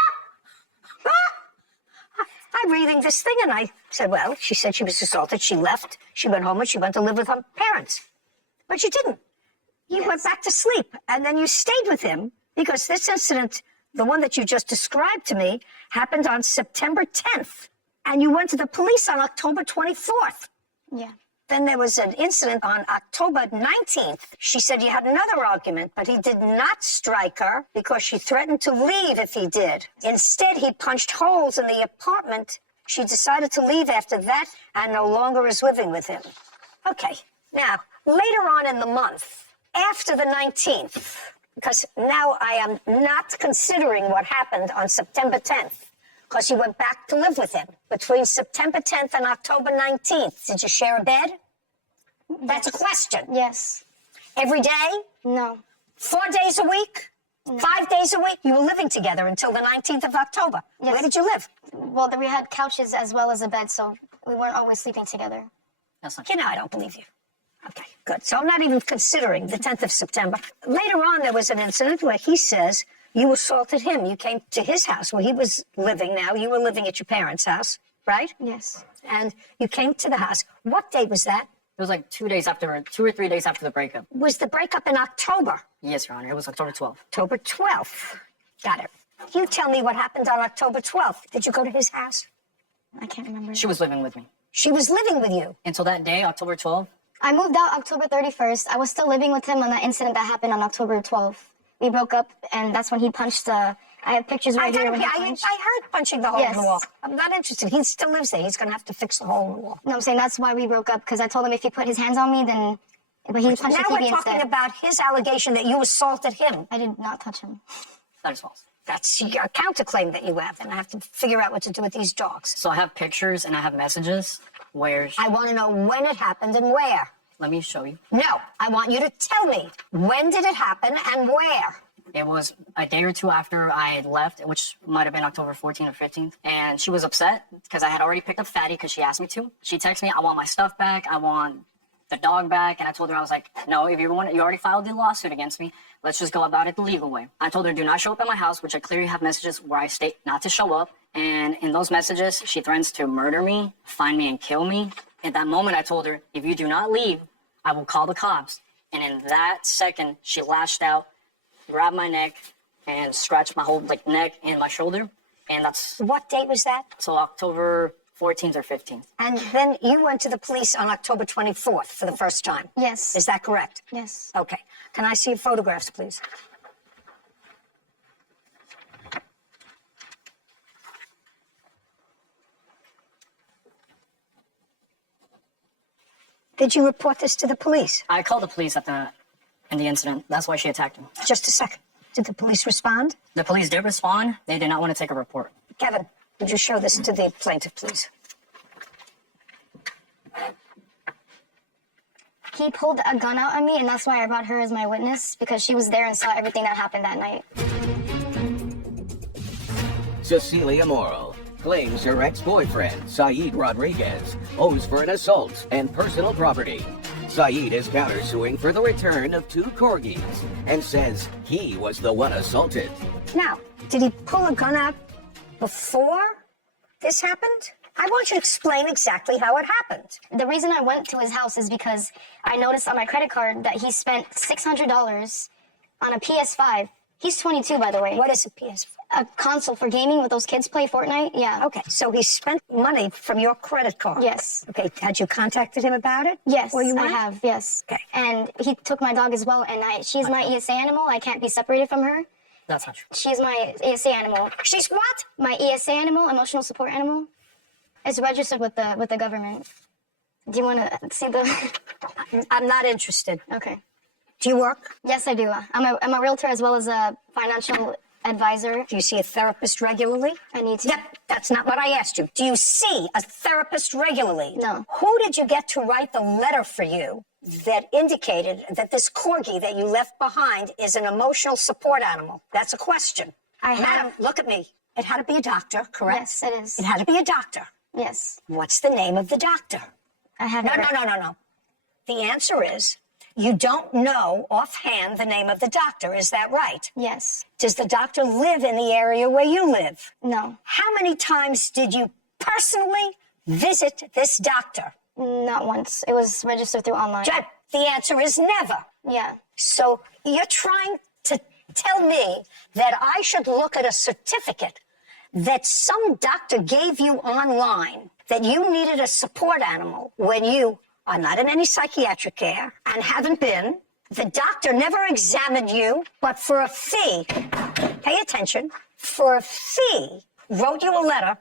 I'm reading this thing, and I said, well, she said she was assaulted. She left. She went home, and she went to live with her parents. But you didn't. You went back to sleep, and then you stayed with him because this incident, the one that you just described to me, happened on September 10th, and you went to the police on October 24th. Yeah. Then there was an incident on October 19th. She said you had another argument, but he did not strike her because she threatened to leave if he did. Instead, he punched holes in the apartment. She decided to leave after that and no longer is living with him. Okay, now, later on in the month, after the 19th, because now I am not considering what happened on September 10th, because you went back to live with him. Between September 10th and October 19th, did you share a bed? That's a question. Yes. Every day? No. 4 days a week? No. 5 days a week? You were living together until the 19th of October. Yes. Where did you live? Well, we had couches as well as a bed, so we weren't always sleeping together. That's not You know, I don't believe you. Okay, good. So I'm not even considering the 10th of September. Later on, there was an incident where he says you assaulted him. You came to his house where he was living now. You were living at your parents' house, right? Yes. And you came to the house. What date was that? It was like 2 or 3 days after the breakup. Was the breakup in October? Yes, Your Honor. It was October 12th. October 12th. Got it. You tell me what happened on October 12th. Did you go to his house? I can't remember. She was living with me. She was living with you. Until that day, October 12th. I moved out October 31st. I was still living with him on that incident that happened on October 12th. We broke up, and that's when he punched I have pictures right here when he punched. I heard punching the hole in Yes. the wall. I'm not interested. He still lives there. He's going to have to fix the hole in the wall. No, I'm saying that's why we broke up, because I told him if he put his hands on me, then... But he punched Now the TV we're talking instead. about his allegation that you assaulted him. I did not touch him. That is false. That's a counterclaim that you have, and I have to figure out what to do with these dogs. So I have pictures and I have messages where. I want to know when it happened and where. Let me show you. No, I want you to tell me when did it happen and where. It was a day or two after I had left, which might have been October 14th or 15th. And she was upset because I had already picked up Fatty because she asked me to. She texted me, I want my stuff back. I want the dog back. And I told her, I was like, no, if you already filed the lawsuit against me, let's just go about it the legal way. I told her, do not show up at my house, which I clearly have messages where I state not to show up. And in those messages, she threatens to murder me, find me and kill me. At that moment, I told her, if you do not leave, I will call the cops. And in that second, she lashed out, grabbed my neck, and scratched my whole neck and my shoulder. And that's... What date was that? So October 14th or 15th. And then you went to the police on October 24th for the first time. Yes. Is that correct? Yes. Okay. Can I see photographs, please? Did you report this to the police? I called the police in the incident. That's why she attacked me. Just a second. Did the police respond? The police did respond. They did not want to take a report. Kevin, would you show this to the plaintiff, please? He pulled a gun out on me, and that's why I brought her as my witness, because she was there and saw everything that happened that night. Cecilia Morrow claims her ex-boyfriend, Saeed Rodriguez, owes for an assault and personal property. Saeed is countersuing for the return of 2 corgis and says he was the one assaulted. Now, did he pull a gun out before this happened? I want you to explain exactly how it happened. The reason I went to his house is because I noticed on my credit card that he spent $600 on a PS5. He's 22, by the way. What is a PS5? A console for gaming with those kids play Fortnite? Yeah. Okay, so he spent money from your credit card. Yes. Okay, had you contacted him about it? Yes, Or you I went? have, yes. Okay. And he took my dog as well, and she's my ESA animal. I can't be separated from her. That's not true. She's my ESA animal. She's what? My ESA animal, emotional support animal. It's registered with the government. Do you want to see the... I'm not interested. Okay. Do you work? Yes, I do. I'm a realtor as well as a financial advisor. Do you see a therapist regularly? I need to. Yep, that's not what I asked you. Do you see a therapist regularly? No. Who did you get to write the letter for you that indicated that this corgi that you left behind is an emotional support animal? That's a question. I have. Madam, look at me. It had to be a doctor, correct? Yes, it is. It had to be a doctor. Yes. What's the name of the doctor? I have. No. The answer is you don't know offhand the name of the doctor. Is that right? Yes. Does the doctor live in the area where you live? No. How many times did you personally visit this doctor? Not once. It was registered through online. Judd, the answer is never. Yeah. So you're trying to tell me that I should look at a certificate that some doctor gave you online that you needed a support animal when you are not in any psychiatric care and haven't been. The doctor never examined you, but for a fee, pay attention, for a fee, wrote you a letter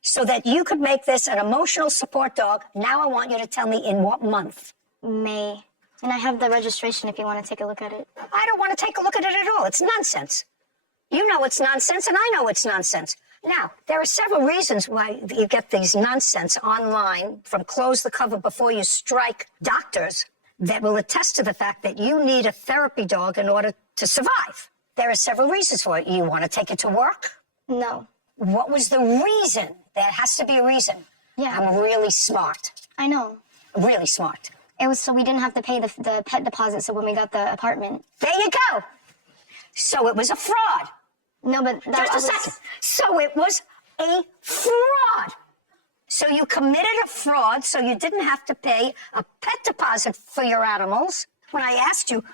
so that you could make this an emotional support dog. Now I want you to tell me in what month. May. And I have the registration if you want to take a look at it. I don't want to take a look at it at all. It's nonsense. You know it's nonsense, and I know it's nonsense. Now, there are several reasons why you get these nonsense online from close the cover before you strike doctors that will attest to the fact that you need a therapy dog in order to survive. There are several reasons for it. You want to take it to work? No. What was the reason? There has to be a reason. Yeah. I'm really smart. I know. Really smart. It was so we didn't have to pay the pet deposit, so when we got the apartment. There you go. So it was a fraud. No, but that Just a was... second. So it was a fraud. So you committed a fraud so you didn't have to pay a pet deposit for your animals. When I asked you,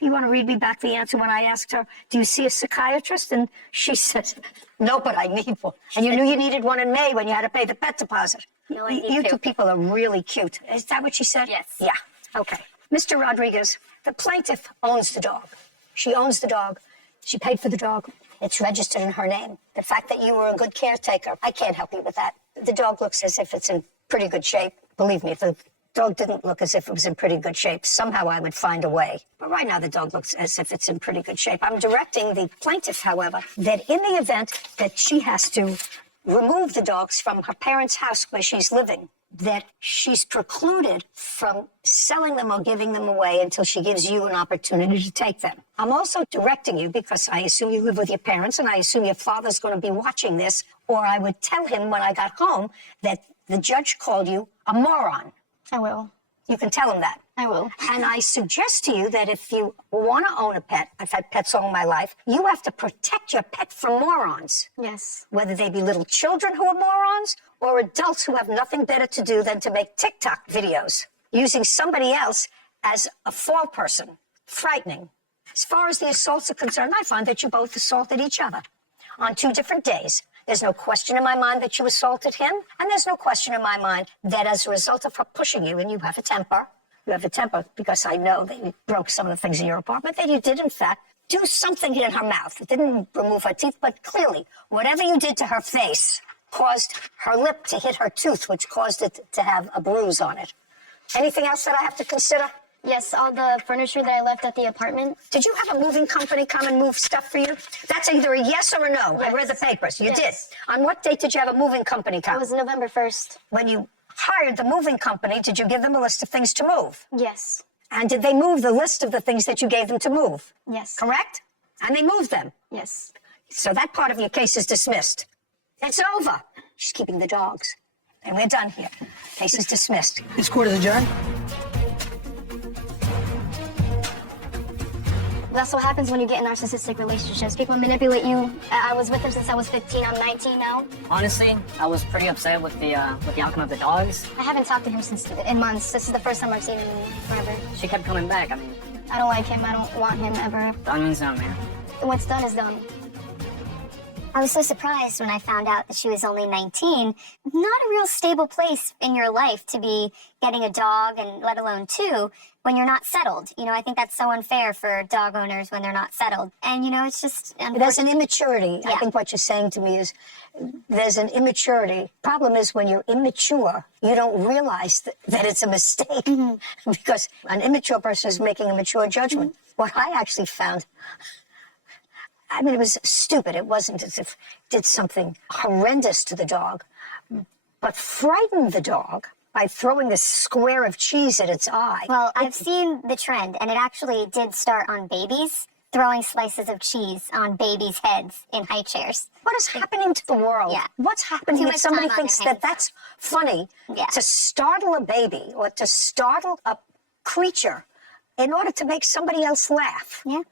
you want to read me back the answer when I asked her, do you see a psychiatrist? And she said, no, but I need one. And you knew you needed one in May when you had to pay the pet deposit. No, I need You two. two people are really cute. Is that what she said? Yes. Yeah. Okay. Mr. Rodriguez, the plaintiff owns the dog. She owns the dog. She paid for the dog. It's registered in her name. The fact that you were a good caretaker, I can't help you with that. The dog looks as if it's in pretty good shape. Believe me, if the Dog didn't look as if it was in pretty good shape. Somehow I would find a way. But right now the dog looks as if it's in pretty good shape. I'm directing the plaintiff, however, that in the event that she has to remove the dogs from her parents' house where she's living, that she's precluded from selling them or giving them away until she gives you an opportunity to take them. I'm also directing you, because I assume you live with your parents and I assume your father's going to be watching this, or I would tell him when I got home that the judge called you a moron. I will. You can tell him that. I will. And I suggest to you that if you want to own a pet, I've had pets all my life, you have to protect your pet from morons. Yes. Whether they be little children who are morons or adults who have nothing better to do than to make TikTok videos using somebody else as a fall person. Frightening. As far as the assaults are concerned, I find that you both assaulted each other on 2 different days. There's no question in my mind that you assaulted him, and there's no question in my mind that as a result of her pushing you, and you have a temper, because I know that you broke some of the things in your apartment, that you did, in fact, do something in her mouth. It didn't remove her teeth, but clearly, whatever you did to her face caused her lip to hit her tooth, which caused it to have a bruise on it. Anything else that I have to consider? Yes, all the furniture that I left at the apartment. Did you have a moving company come and move stuff for you? That's either a yes or a no. Yes. I read the papers. You Yes. did. On what date did you have a moving company come? It was November 1st. When you hired the moving company, did you give them a list of things to move? Yes. And did they move the list of the things that you gave them to move? Yes. Correct? And they moved them. Yes. So that part of your case is dismissed. It's over. She's keeping the dogs. And we're done here. Case is dismissed. This court is adjourned. That's what happens when you get in narcissistic relationships. People manipulate you. I was with him since I was 15. I'm 19 now. Honestly, I was pretty upset with the outcome of the dogs. I haven't talked to him in months. This is the first time I've seen him in forever. She kept coming back. I mean, I don't like him. I don't want him ever. done means done, man. What's done is done. I was so surprised when I found out that she was only 19. Not a real stable place in your life to be getting a dog, and let alone 2, when you're not settled. You know, I think that's so unfair for dog owners when they're not settled. And, you know, it's just There's an immaturity. I Yeah. think what you're saying to me is there's an immaturity. Problem is when you're immature, you don't realize that it's a mistake because an immature person is making a mature judgment. What I actually found, I mean, it was stupid. It wasn't as if it did something horrendous to the dog, but frightened the dog by throwing this square of cheese at its eye. Well, I've seen the trend, and it actually did start on babies, throwing slices of cheese on babies' heads in high chairs. What is happening to the world? Yeah. What's happening Too if much somebody time on thinks their that hands. that's funny Yeah. to startle a baby or to startle a creature in order to make somebody else laugh? Yeah.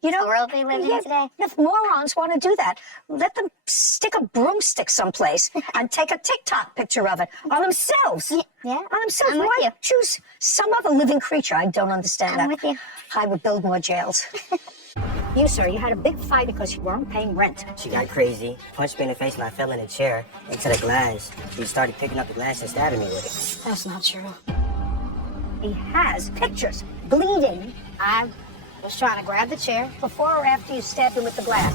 You know, the world we live in today. If morons want to do that, let them stick a broomstick someplace and take a TikTok picture of it on themselves. Yeah. On themselves. I'm with Why you. choose some other living creature? I don't understand that. I'm with you. I would build more jails. You, sir, you had a big fight because you weren't paying rent. She got crazy, punched me in the face, and I fell in a chair into the glass. She started picking up the glass and stabbing me with it. That's not true. He has pictures, bleeding. I was trying to grab the chair. Before or after you stabbed him with the glass?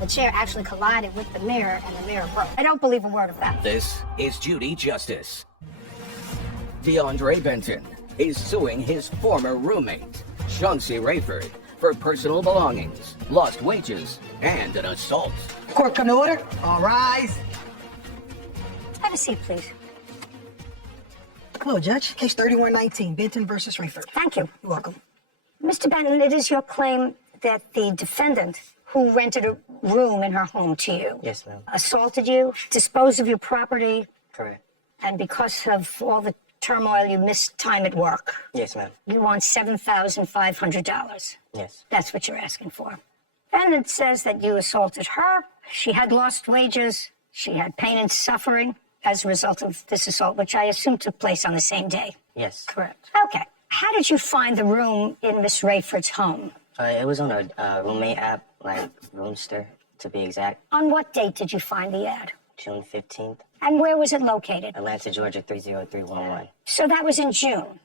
The chair actually collided with the mirror, and the mirror broke. I don't believe a word of that. This is Judy Justice. DeAndre Benton is suing his former roommate, Chauncey Rayford, for personal belongings, lost wages, and an assault. Court come to order. All rise. Have a seat, please. Hello, Judge. Case 3119, Benton versus Rayford. Thank you. You're welcome. Mr. Benton, it is your claim that the defendant who rented a room in her home to you Yes, ma'am. assaulted you, disposed of your property, Correct. and because of all the turmoil, you missed time at work. Yes, ma'am. You want $7,500. Yes. That's what you're asking for. And it says that you assaulted her. She had lost wages. She had pain and suffering as a result of this assault, which I assume took place on the same day. Yes. Correct. Okay. How did you find the room in Miss Rayford's home? It was on a roommate app, like Roomster, to be exact. On what date did you find the ad? June 15th, And where was it located? Atlanta, Georgia, 30311. So that was in June.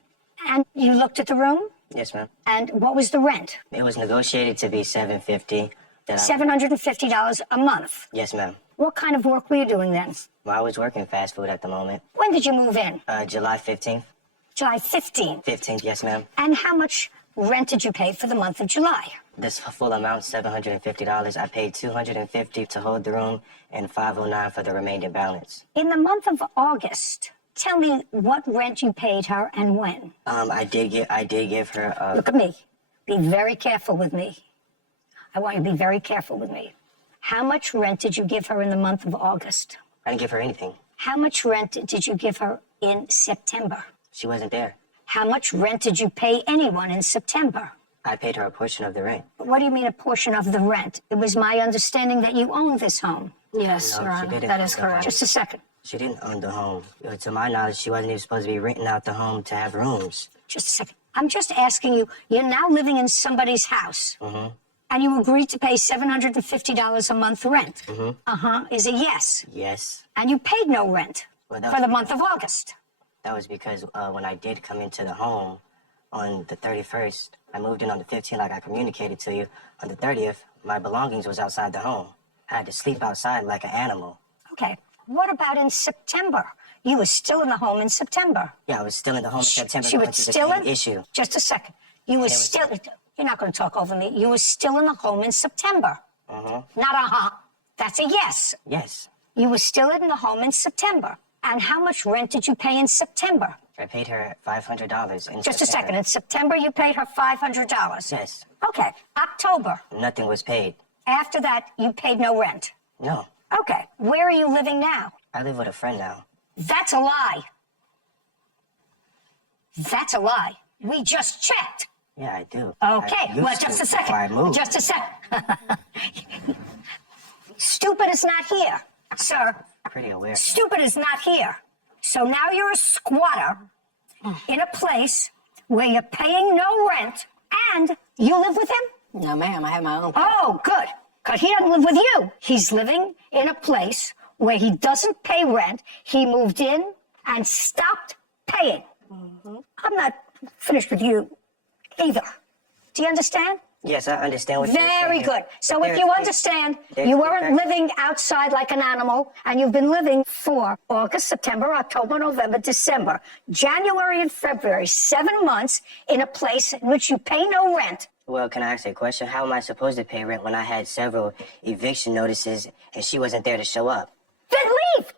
And you looked at the room? Yes, ma'am. And what was the rent? It was negotiated to be $750. $750 a month. Yes, ma'am. What kind of work were you doing then? Well, I was working fast food at the moment. When did you move in? July 15th. July 15th. 15th, yes, ma'am. And how much rent did you pay for the month of July? This full amount, $750. I paid $250 to hold the room and $509 for the remaining balance. In the month of August, tell me what rent you paid her and when. I did give her. Look at me. Be very careful with me. I want you to be very careful with me. How much rent did you give her in the month of August? I didn't give her anything. How much rent did you give her in September? She wasn't there. How much rent did you pay anyone in September? I paid her a portion of the rent. What do you mean a portion of the rent? It was my understanding that you owned this home. Yes, No, Your she Honor, didn't. that is correct. Just a second. She didn't own the home. To my knowledge, she wasn't even supposed to be renting out the home to have rooms. Just a second. I'm just asking you, you're now living in somebody's house. And you agreed to pay $750 a month rent. Is a yes. Yes. And you paid no rent Well, for the month of August. That was because when I did come into the home on the 31st, I moved in on the 15th like I communicated to you. On the 30th, my belongings was outside the home. I had to sleep outside like an animal. Okay. What about in September? You were still in the home in September. Yeah, I was still in the home in September. She going was through the still same in? issue. Just a second. You were still... You're not going to talk over me. You were still in the home in September. Not That's a yes. Yes. You were still in the home in September. And how much rent did you pay in September? I paid her $500 in Just a second. In September, you paid her $500. Yes. Okay. October. Nothing was paid. After that, you paid no rent. No. Okay. Where are you living now? I live with a friend now. That's a lie. That's a lie. We just checked. Yeah, I do. Okay, I used well, to just a before I second. moved. Just a second. Stupid is not here, sir. Pretty aware. Stupid is not here. So now you're a squatter in a place where you're paying no rent and you live with him? No, ma'am, I have my own. Oh, good. Because he doesn't live with you. He's living in a place where he doesn't pay rent. He moved in and stopped paying. I'm not finished with you either. Do you understand? Yes, I understand what you're saying. Very good. So But if you understand, you weren't living outside like an animal, and you've been living for August, September, October, November, December, January and February, 7 months in a place in which you pay no rent. Well, can I ask you a question? How am I supposed to pay rent when I had several eviction notices and she wasn't there to show up? Then leave.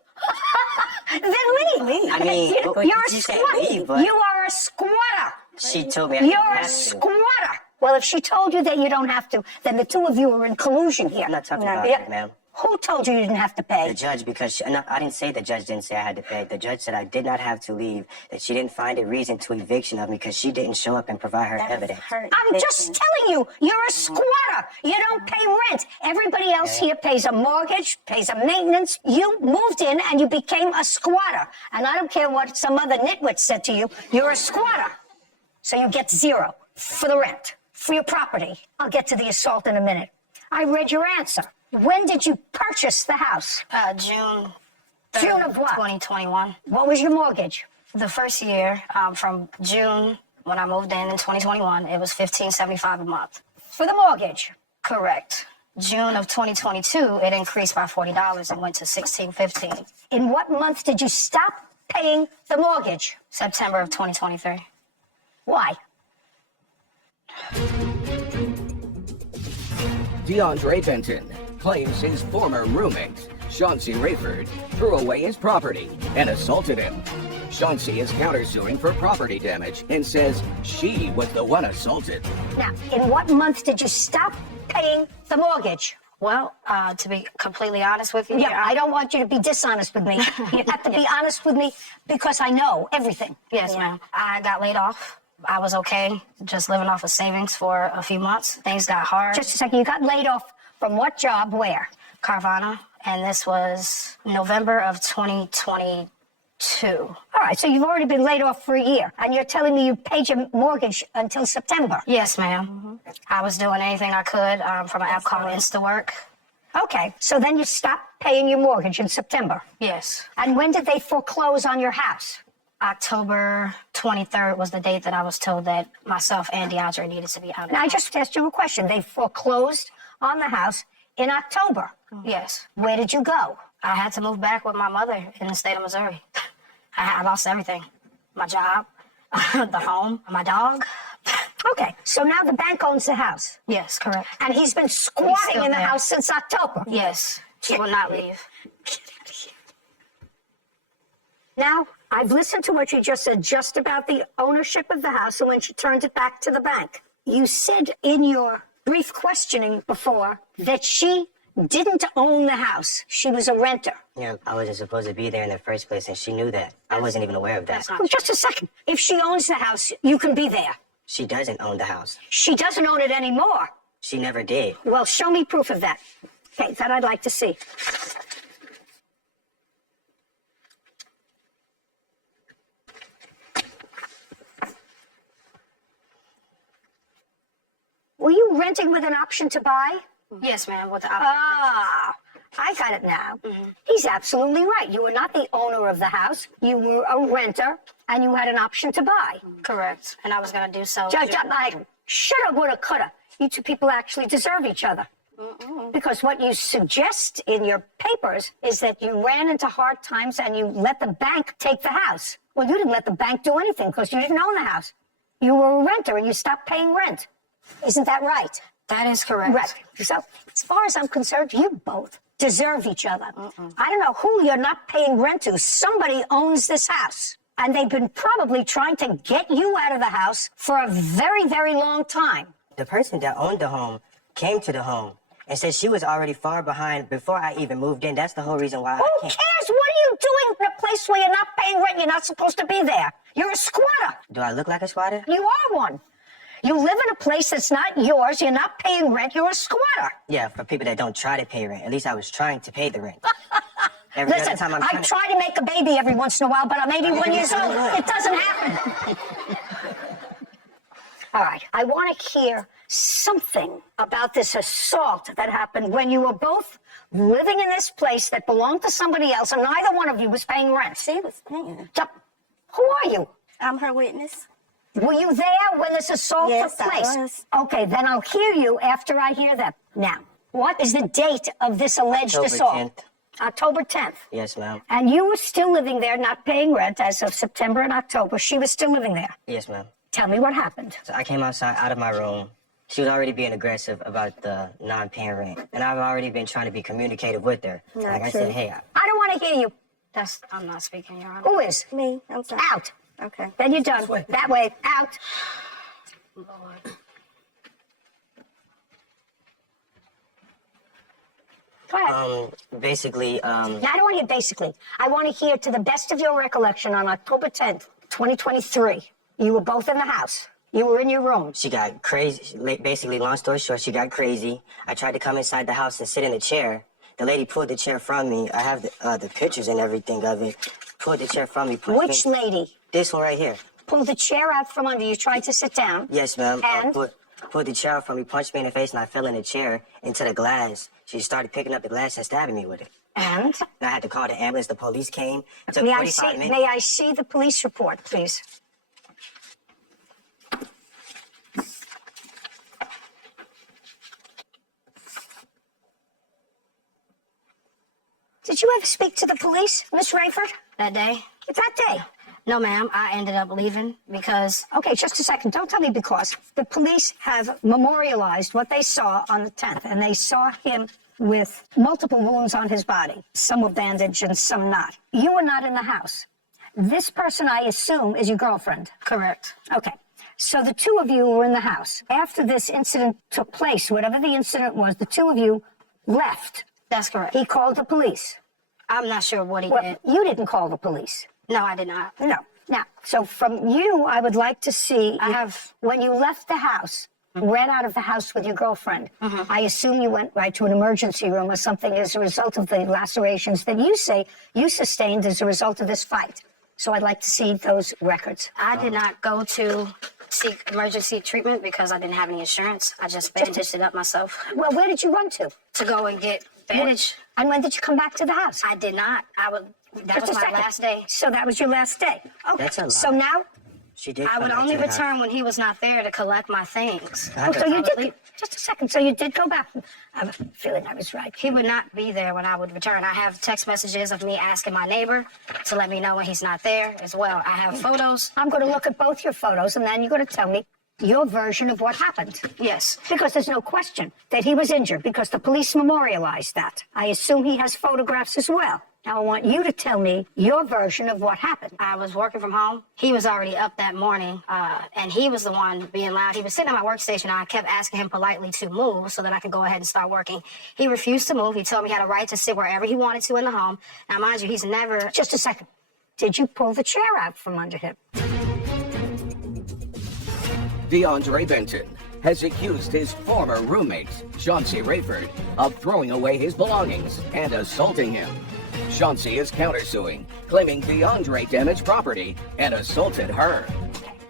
Then leave. I mean, you're a you said squatter. leave, but You are a squatter. she told me I didn't You're a have to. squatter. Well, if she told you that you don't have to, then the two of you are in collusion here. I'm not talking about Yeah. that, ma'am. Who told you you didn't have to pay? The judge, because no, I didn't say the judge didn't say I had to pay. The judge said I did not have to leave, that she didn't find a reason to eviction of me because she didn't show up and provide her evidence. I'm just telling you, you're a squatter. You don't pay rent. Everybody else here pays a mortgage, pays a maintenance. You moved in and you became a squatter. And I don't care what some other nitwit said to you, you're a squatter. So you get zero for the rent, for your property. I'll get to the assault in a minute. I read your answer. When did you purchase the house? June June of what? 2021. What was your mortgage? The first year, from June when I moved in 2021, it was $15.75 a month. For the mortgage. Correct. June of 2022, it increased by $40 and went to $16.15. In what month did you stop paying the mortgage? September of 2023. Why? DeAndre Benton claims his former roommate, Chauncey Rayford, threw away his property and assaulted him. Chauncey is countersuing for property damage and says she was the one assaulted. Now, in what month did you stop paying the mortgage? Well, to be completely honest with you, Yeah, I don't want you to be dishonest with me. You have to be honest with me because I know everything. Yes, ma'am. I got laid off. I was okay, just living off of savings for a few months. Things got hard. Just a second, you got laid off from what job, where? Carvana, and this was November of 2022. All right, so you've already been laid off for a year, and you're telling me you paid your mortgage until September. Yes, ma'am. I was doing anything I could from an app called InstaWork. Okay, so then you stopped paying your mortgage in September. Yes. And when did they foreclose on your house? October 23rd was the date that I was told that myself and DeAndre needed to be out of Now, I the house. just asked you a question. They foreclosed on the house in October. Yes. Where did you go? I had to move back with my mother in the state of Missouri. I lost everything. My job, The home, my dog. Okay, so now the bank owns the house. Yes, correct. And he's been squatting still in the there. house since October. Yes, she will not leave. Now, I've listened to what you just said just about the ownership of the house and when she turned it back to the bank. You said in your brief questioning before that she didn't own the house. She was a renter. Yeah, I wasn't supposed to be there in the first place, and she knew that. I wasn't even aware of that. Oh, just a second. If she owns the house, you can be there. She doesn't own the house. She doesn't own it anymore. She never did. Well, show me proof of that. Okay, that I'd like to see. Were you renting with an option to buy? Yes, ma'am. With the Ah, I got it now. He's absolutely right. You were not the owner of the house. You were a renter, and you had an option to buy. correct, and I was gonna do so. Judge, I shoulda, woulda, coulda. You two people actually deserve each other. Because what you suggest in your papers is that you ran into hard times and you let the bank take the house. Well, you didn't let the bank do anything because you didn't own the house. You were a renter and you stopped paying rent. Isn't that right? That is correct. Right. So, as far as I'm concerned, you both deserve each other. I don't know who you're not paying rent to. Somebody owns this house. And they've been probably trying to get you out of the house for a very, very long time. The person that owned the home came to the home and said she was already far behind before I even moved in. That's the whole reason why Who I cares? came. What are you doing in a place where you're not paying rent? You're not supposed to be there. You're a squatter. Do I look like a squatter? You are one. You live in a place that's not yours. You're not paying rent. You're a squatter. Yeah, for people that don't try to pay rent. At least I was trying to pay the rent. Every Listen, other time I'm I trying to... try to make a baby every once in a while, but I'm 81 years old. It doesn't happen. All right, I want to hear something about this assault that happened when you were both living in this place that belonged to somebody else, and neither one of you was paying rent. She was paying. So, who are you? I'm her witness. Were you there when this assault Yes, took place? I was. Okay, then I'll hear you after I hear them. Now, what is the date of this alleged October assault? 10th. October 10th. Yes, ma'am. And you were still living there, not paying rent as of September and October. She was still living there. Yes, ma'am. Tell me what happened. So I came outside, out of my room. She was already being aggressive about the non-paying rent. And I've already been trying to be communicative with her. Like I said, hey, I don't want to hear you. I'm not speaking, Your Honor. Who is? Me. I'm sorry. Out. Okay. Then you're done. That way. Out. Lord. Go ahead. basically, Now, I don't want to hear basically. I want to hear to the best of your recollection on October 10th, 2023. You were both in the house. You were in your room. she got crazy. Basically, long story short, she got crazy. I tried to come inside the house and sit in a chair. The lady pulled the chair from me. I have the pictures and everything of it. Pulled the chair from me. Which lady? This one right here. Pulled the chair out from under you, tried to sit down. Yes, ma'am. And? Pulled the chair out from me, punched me in the face, and I fell in the chair into the glass. She started picking up the glass and stabbing me with it. And? And I had to call the ambulance. The police came. It took May 45 minutes. May I see the police report, please? Did you ever speak to the police, Miss Rayford? That day? That day? No, ma'am. I ended up leaving because Okay, just a second. Don't tell me because. The police have memorialized what they saw on the 10th, and they saw him with multiple wounds on his body. Some were bandaged and some not. You were not in the house. This person, I assume, is your girlfriend. correct. Okay. So the two of you were in the house. After this incident took place, whatever the incident was, the two of you left. That's correct. He called the police. I'm not sure what he Well, did. you didn't call the police. No, I did not. No. Now, so from you, I would like to see when you left the house, ran out of the house with your girlfriend. I assume you went right to an emergency room or something as a result of the lacerations that you say you sustained as a result of this fight. So I'd like to see those records. I did not go to seek emergency treatment because I didn't have any insurance. I just bandaged it up myself Well, where did you run to? to go and get bandaged. And when did you come back to the house? I did not. That Just was a my second. last day. So that was your last day. Okay. That's a lot. So now, She did. I would come only back to the house. return when he was not there to collect my things. I So you I would did, leave. just a second, so you did go back. I'm feeling I was right. He would not be there when I would return. I have text messages of me asking my neighbor to let me know when he's not there as well. I have photos. I'm going to look at both your photos, and then you're going to tell me your version of what happened. Yes. Because there's no question that he was injured, because the police memorialized that. I assume he has photographs as well. Now I want you to tell me your version of what happened. I was working from home. He was already up that morning, and he was the one being loud. He was sitting at my workstation. I kept asking him politely to move so that I could go ahead and start working. He refused to move. He told me he had a right to sit wherever he wanted to in the home. Now, mind you, he's never... Just a second. Did you pull the chair out from under him? DeAndre Benton has accused his former roommate, Chauncey Rayford, of throwing away his belongings and assaulting him. Chauncey is countersuing, claiming DeAndre damaged property and assaulted her.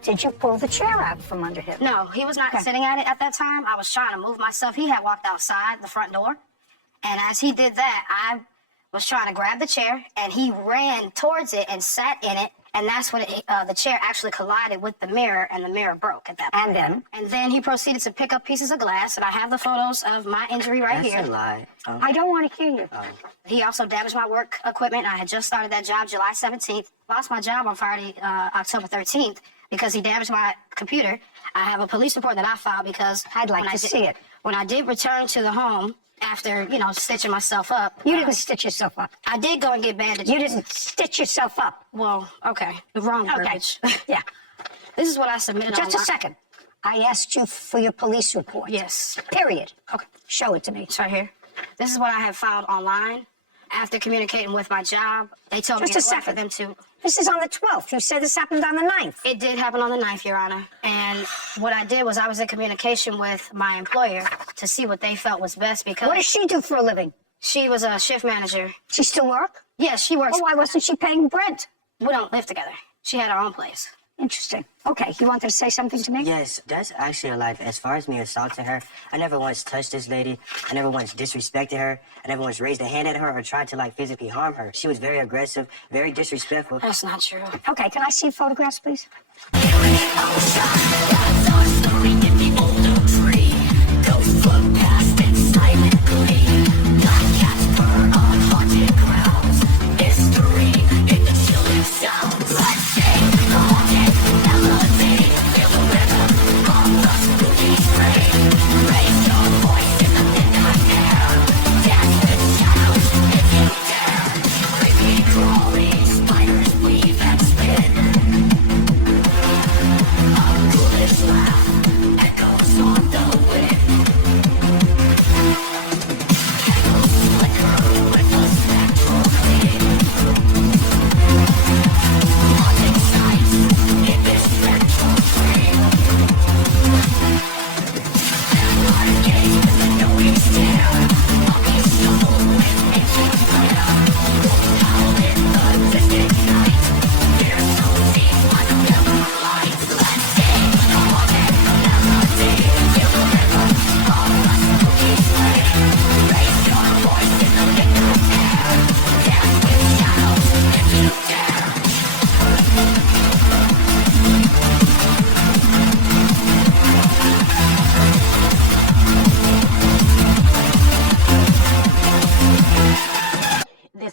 Did you pull the chair out from under him? No, he was not sitting at it at that time. I was trying to move myself. He had walked outside the front door. And as he did that, I was trying to grab the chair, and he ran towards it and sat in it. And that's when the chair actually collided with the mirror, and the mirror broke at that point. And then he proceeded to pick up pieces of glass, and I have the photos of my injury right here. That's a lie. I don't want to hear you. He also damaged my work equipment. I had just started that job July 17th. Lost my job on Friday, October 13th, because he damaged my computer. I have a police report that I filed because I'd like to see it. When I did return to the home after, stitching myself up. You didn't stitch yourself up. I did go and get bandages. You didn't stitch yourself up. Well, okay. The wrong verbiage. Yeah. This is what I submitted Just a online. second. I asked you for your police report. Yes. Period. Okay. Show it to me. It's right here. This is what I have filed online. After communicating with my job, they told me Just a in order for second. them to... This is on the 12th. You said this happened on the 9th. It did happen on the 9th, Your Honor. And what I did was I was in communication with my employer to see what they felt was best because... What does she do for a living? She was a shift manager. She still work? Yes, she works. Oh, why wasn't she paying Brent? We don't live together. She had her own place. Interesting. Okay, you wanted to say something to me? Yes, that's actually a lie. As far as me assaulting her, I never once touched this lady. I never once disrespected her. I never once raised a hand at her or tried to physically harm her. She was very aggressive, very disrespectful. That's not true. Okay, can I see photographs, please?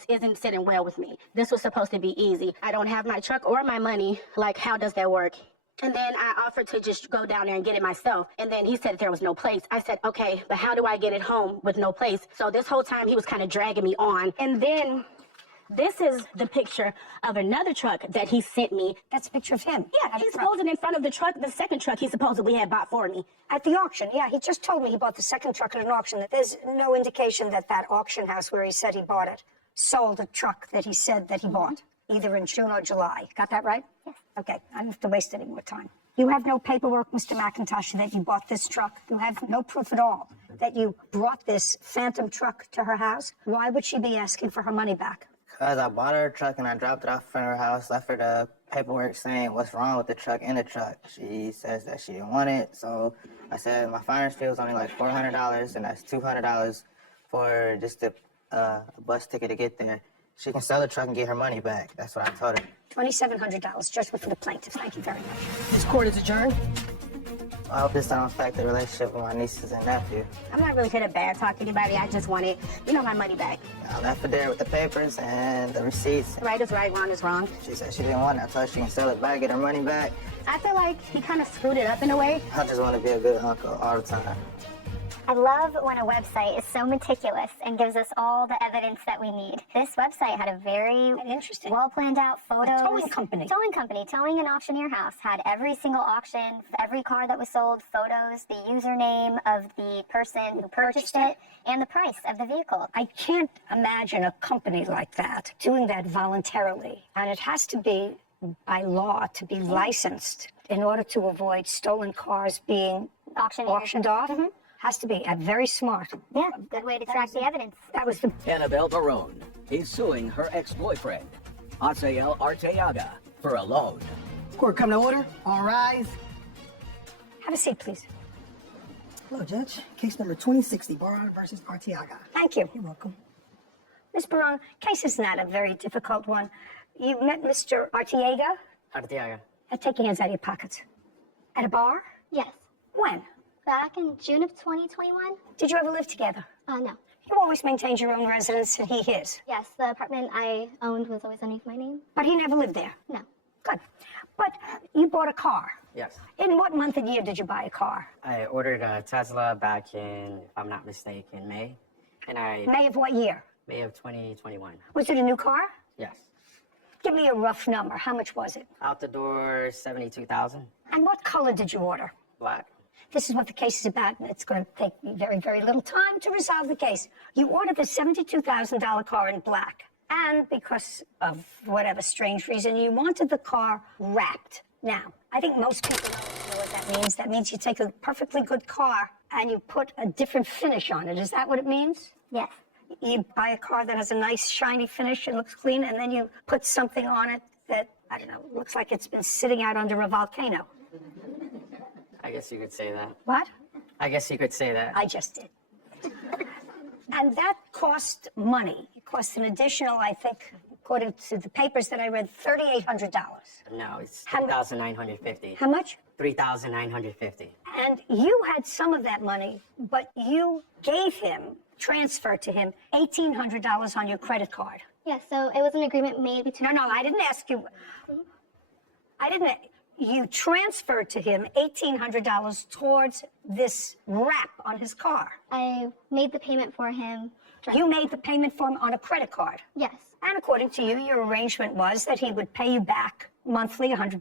Isn't sitting well with me. This was supposed to be easy. I don't have my truck or my money. How does that work? And then I offered to just go down there and get it myself. And then he said there was no place. I said, okay, but how do I get it home with no place? So this whole time he was kind of dragging me on. And then this is the picture of another truck that he sent me. That's a picture of him. Yeah, he's posing in front of the truck, the second truck he supposedly had bought for me. At the auction, yeah. He just told me he bought the second truck at an auction. That there's no indication that auction house where he said he bought it sold a truck that he said that he bought, either in June or July. Got that right? Yes. Okay, I don't have to waste any more time. You have no paperwork, Mr. McIntosh, that you bought this truck. You have no proof at all that you brought this phantom truck to her house. Why would she be asking for her money back? Because I bought her a truck and I dropped it off in front of her house, left her the paperwork saying what's wrong with the truck in the truck. She says that she didn't want it, so I said my finder's fee was only $400, and that's $200 for just the bus ticket to get there. she can sell the truck and get her money back. That's what I told her. $2,700 judgment for the plaintiff. Thank you very much. This court is adjourned. I hope this don't affect the relationship with my nieces and nephew. I'm not really here to bad talk anybody. I just wanted, my money back. I left her there with the papers and the receipts. Right is right, wrong is wrong. She said she didn't want it. I told her she can sell it back, get her money back. I feel like he kind of screwed it up in a way. I just want to be a good uncle all the time. I love when a website is so meticulous and gives us all the evidence that we need. This website had a very interesting, well planned out photos. A towing company. Towing and auctioneer house had every single auction, every car that was sold, photos, the username of the person who purchased it, and the price of the vehicle. I can't imagine a company like that doing that voluntarily. And it has to be by law to be licensed in order to avoid stolen cars being auctioned off. Has to be very smart. Yeah, good way to track the evidence. That was the Annabelle Barone is suing her ex-boyfriend, Asael Arteaga, for a loan. Court come to order. All rise. Have a seat, please. Hello, Judge. Case number 2060, Barone versus Arteaga. Thank you. You're welcome. Ms. Barone, case is not a very difficult one. You met Mr. Arteaga? Arteaga. Now take your hands out of your pockets. At a bar? Yes. When? Back in June of 2021? Did you ever live together? No. You always maintained your own residence and he his? Yes, the apartment I owned was always underneath my name. But he never lived there? No. Good. But you bought a car. Yes. In what month and year did you buy a car? I ordered a Tesla back in, if I'm not mistaken, May. And May of what year? May of 2021. Was it a new car? Yes. Give me a rough number. How much was it? Out the door, 72,000. And what color did you order? Black. This is what the case is about, and it's going to take me very, very little time to resolve the case. You ordered the $72,000 car in black, and because of whatever strange reason, you wanted the car wrapped. Now, I think most people know what that means. That means you take a perfectly good car and you put a different finish on it. Is that what it means? Yes. You buy a car that has a nice shiny finish and looks clean, and then you put something on it that, I don't know, looks like it's been sitting out under a volcano. I guess you could say that. What? I guess you could say that. I just did. And that cost money. It cost an additional, I think, according to the papers that I read, $3,800. No, it's $3,950. How much? $3,950. And you had some of that money, but you gave him, transferred to him, $1,800 on your credit card. Yes, so it was an agreement made between... No, I didn't ask you. I didn't... You transferred to him $1,800 towards this wrap on his car. I made the payment for him. You made the payment for him on a credit card? Yes. And according to you, your arrangement was that he would pay you back monthly $100.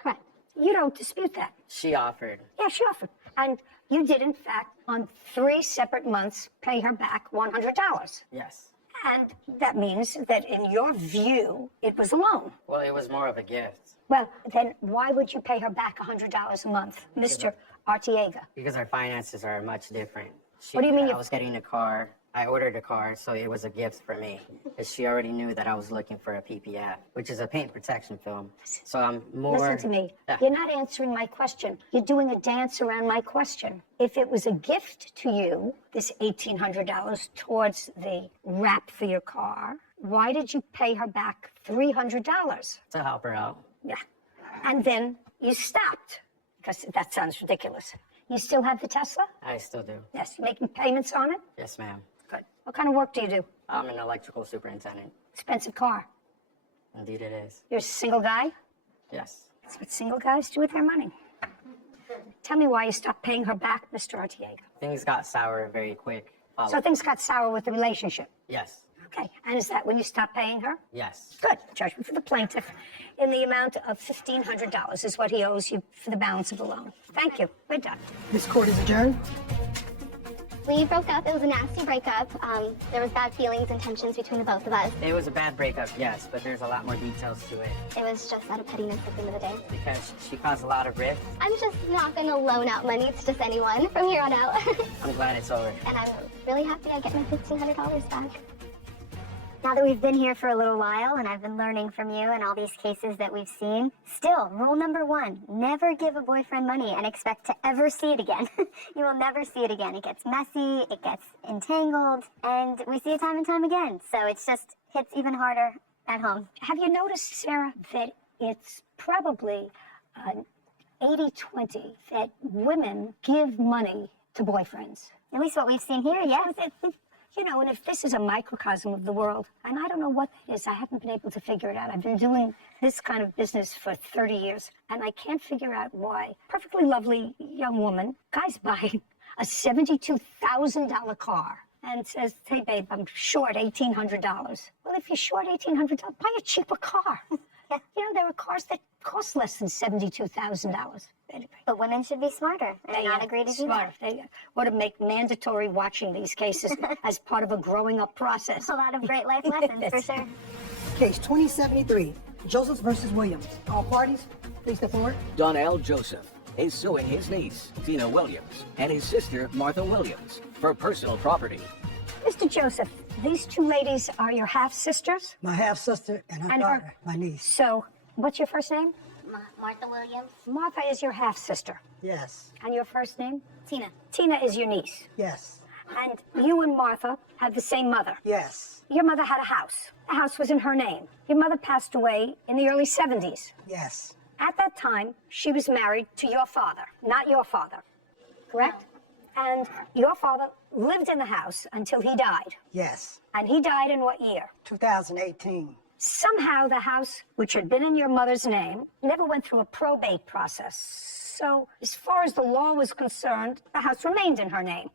Correct. You don't dispute that? She offered. Yeah, she offered. And you did, in fact, on 3 separate months, pay her back $100. Yes. And that means that in your view, it was a loan. Well, it was more of a gift. Well, then why would you pay her back $100 a month, Mr. Arteaga? Because our finances are much different. What do you mean? I was getting a car. I ordered a car, so it was a gift for me. Because she already knew that I was looking for a PPF, which is a paint protection film. So I'm more... Listen to me. Yeah. You're not answering my question. You're doing a dance around my question. If it was a gift to you, this $1,800 towards the wrap for your car, why did you pay her back $300? To help her out. Yeah. And then you stopped, because that sounds ridiculous. You still have the Tesla? I still do. Yes. You making payments on it? Yes, ma'am. Good. What kind of work do you do? I'm an electrical superintendent. Expensive car. Indeed it is. You're a single guy? Yes. That's what single guys do with their money. Tell me why you stopped paying her back, Mr. Arteaga. Things got sour very quick. So things got sour with the relationship? Yes. Okay. And is that when you stopped paying her? Yes. Good. Judgment for the plaintiff in the amount of $1,500 is what he owes you for the balance of the loan. Thank you. We're done. This court is adjourned. We broke up. It was a nasty breakup. There was bad feelings and tensions between the both of us. It was a bad breakup, yes, but there's a lot more details to it. It was just out of pettiness at the end of the day. Because she caused a lot of rift. I'm just not going to loan out money to just anyone from here on out. I'm glad it's over. And I'm really happy I get my $1,500 back. Now that we've been here for a little while and I've been learning from you and all these cases that we've seen, still, rule number 1, never give a boyfriend money and expect to ever see it again. You will never see it again. It gets messy, it gets entangled, and we see it time and time again. So it's just hits even harder at home. Have you noticed, Sarah, that it's probably 80-20 that women give money to boyfriends? At least what we've seen here, yeah. You know, and if this is a microcosm of the world, and I don't know what that is, I haven't been able to figure it out. I've been doing this kind of business for 30 years, and I can't figure out why. Perfectly lovely young woman, guy's buying a $72,000 car and says, hey, babe, I'm short $1,800. Well, if you're short $1,800, buy a cheaper car. You know, there are cars that cost less than $72,000. Anyway. But women should be smarter and not agree to do that. They ought to make mandatory watching these cases as part of a growing up process. A lot of great life lessons, for sure. Case 2073, Joseph versus Williams. All parties, please step forward. Donnell Joseph is suing his niece, Tina Williams, and his sister, Martha Williams, for personal property. Mr. Joseph, these two ladies are your half-sisters? My half-sister and her daughter, my niece. So, what's your first name? Martha Williams. Martha is your half-sister. Yes. And your first name? Tina. Tina is your niece. Yes. And you and Martha have the same mother. Yes. Your mother had a house. The house was in her name. Your mother passed away in the early 70s. Yes. At that time, she was married to your father, not your father. Correct? And your father lived in the house until he died. Yes. And he died in what year? 2018. Somehow the house, which had been in your mother's name, never went through a probate process. So as far as the law was concerned, the house remained in her name.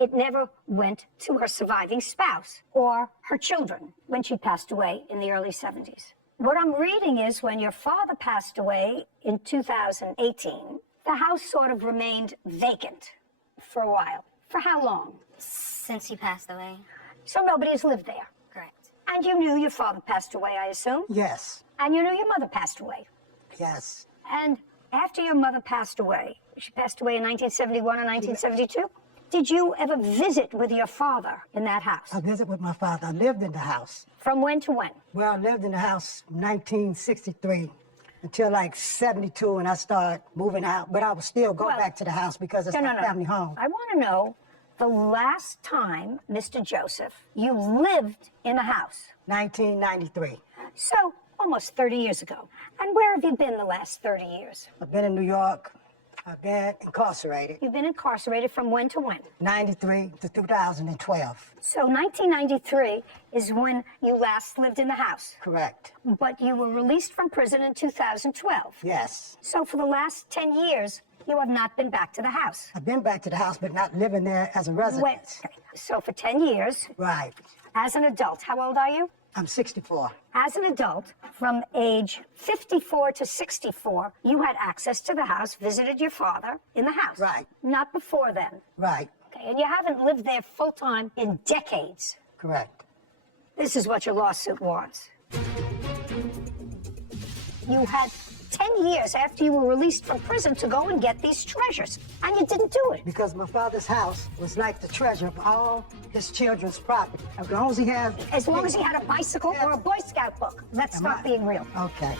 It never went to her surviving spouse or her children when she passed away in the early 70s. What I'm reading is when your father passed away in 2018, the house sort of remained vacant for a while. For how long? Since he passed away. So nobody has lived there. Correct. And you knew your father passed away, I assume? Yes. And you knew your mother passed away? Yes. And after your mother passed away, she passed away in 1971 or 1972, did you ever visit with your father in that house? I visited with my father. I lived in the house. From when to when? Well, I lived in the house 1963 until like 72, and I started moving out. But I would still go back to the house because it's my family home. I want to know the last time, Mr. Joseph, you lived in a house. 1993. So, almost 30 years ago. And where have you been the last 30 years? I've been in New York. I've been incarcerated. You've been incarcerated from when to when? 93 to 2012. So 1993 is when you last lived in the house. Correct. But you were released from prison in 2012. Yes. So for the last 10 years, you have not been back to the house. I've been back to the house, but not living there as a resident. So for 10 years. Right. As an adult, how old are you? I'm 64. As an adult, from age 54 to 64, you had access to the house, visited your father in the house. Right. Not before then. Right. Okay, and you haven't lived there full-time in decades. Correct. This is what your lawsuit wants. You had 10 years after you were released from prison to go and get these treasures, and you didn't do it. Because my father's house was like the treasure of all his children's property. As long as he had... As long as he had a bicycle or a Boy Scout book. Let's stop being real. Okay.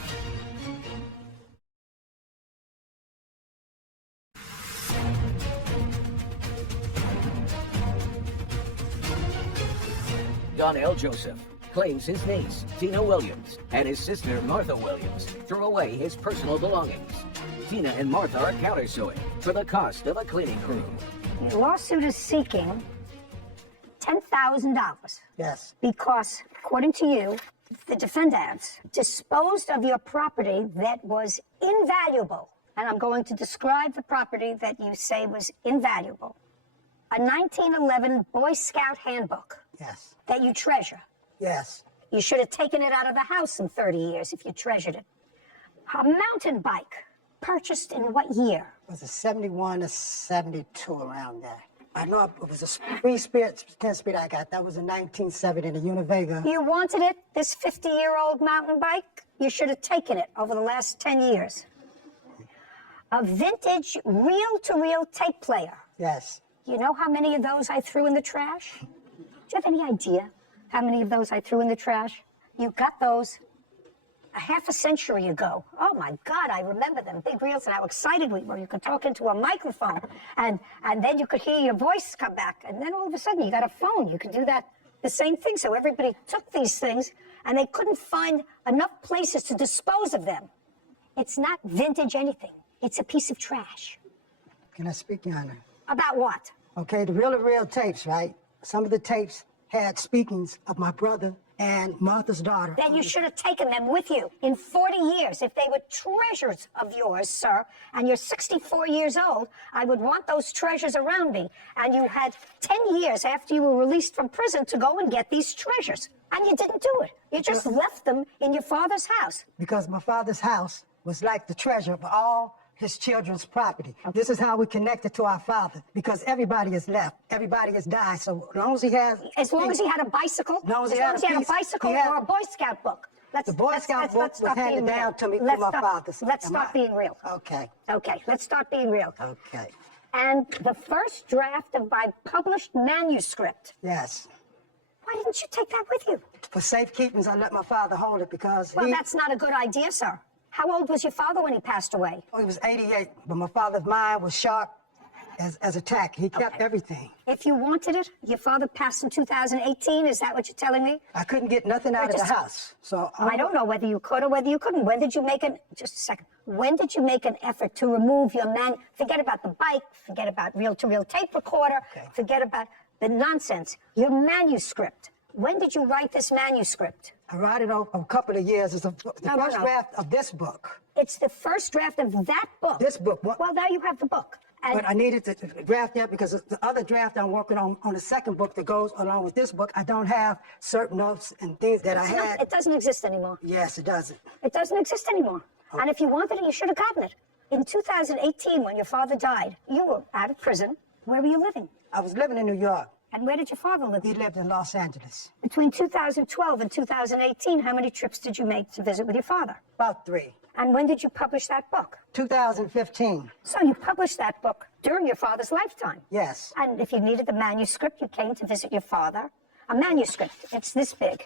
Donnell Joseph claims his niece, Tina Williams, and his sister, Martha Williams, threw away his personal belongings. Tina and Martha are countersuing for the cost of a cleaning crew. Your lawsuit is seeking $10,000. Yes. Because, according to you, the defendants disposed of your property that was invaluable. And I'm going to describe the property that you say was invaluable. A 1911 Boy Scout handbook. Yes. That you treasure. Yes. You should have taken it out of the house in 30 years if you treasured it. A mountain bike, purchased in what year? Was it 71 or 72, around there? I know it was a 3-speed, 10-speed I got. That was in 1970 in the Univega. You wanted it, this 50-year-old mountain bike? You should have taken it over the last 10 years. A vintage reel-to-reel tape player. Yes. You know how many of those I threw in the trash? Do you have any idea how many of those I threw in the trash? You got those a half a century ago. Oh my God, I remember them big reels and how excited we were. You could talk into a microphone and then you could hear your voice come back. And then all of a sudden you got a phone. You could do that, the same thing. So everybody took these things and they couldn't find enough places to dispose of them. It's not vintage anything. It's a piece of trash. Can I speak, Your Honor? About what? Okay, the real tapes, right? Some of the tapes had speakings of my brother and Martha's daughter. Then you should have taken them with you. In 40 years, if they were treasures of yours, sir, and you're 64 years old, I would want those treasures around me. And you had 10 years after you were released from prison to go and get these treasures. And you didn't do it. You just left them in your father's house. Because my father's house was like the treasure of all his children's property. This is how we connected to our father, because everybody is left. Everybody has died. So as long as he has... As long as he had a bicycle? As long as he had a bicycle or a Boy Scout book? The Boy Scout book was handed down to me through my father. Let's stop being real. Okay. Okay, let's start being real. Okay. And the first draft of my published manuscript. Yes. Why didn't you take that with you? For safekeeping, I let my father hold it because Well, that's not a good idea, sir. How old was your father when he passed away? Oh, he was 88, but my father's mind was sharp as a tack. He kept everything. If you wanted it, your father passed in 2018, is that what you're telling me? I couldn't get nothing out of the house, so... I don't know whether you could or whether you couldn't. When did you make just a second. When did you make an effort to remove your forget about the bike, forget about reel-to-reel tape recorder, forget about the nonsense. Your manuscript. When did you write this manuscript? I wrote it over a couple of years. It's the first draft of this book. It's the first draft of that book? This book. Well, now you have the book. But I needed to draft that because the other draft I'm working on the second book that goes along with this book, I don't have certain notes and things that I had. It doesn't exist anymore. Yes, it doesn't. It doesn't exist anymore. Oh. And if you wanted it, you should have gotten it. In 2018, when your father died, you were out of prison. Where were you living? I was living in New York. And where did your father live? He lived in Los Angeles. Between 2012 and 2018, how many trips did you make to visit with your father? About 3. And when did you publish that book? 2015. So you published that book during your father's lifetime? Yes. And if you needed the manuscript, you came to visit your father? A manuscript, it's this big.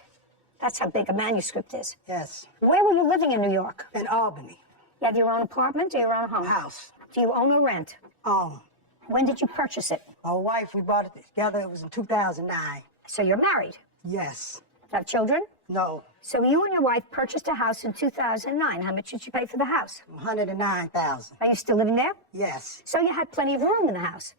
That's how big a manuscript is. Yes. Where were you living in New York? In Albany. You have your own apartment or your own home? House. Do you own or rent? Own. When did you purchase it? My wife, we bought it together. It was in 2009. So you're married? Yes. Have children? No. So you and your wife purchased a house in 2009. How much did you pay for the house? $109,000. Are you still living there? Yes. So you had plenty of room in the house.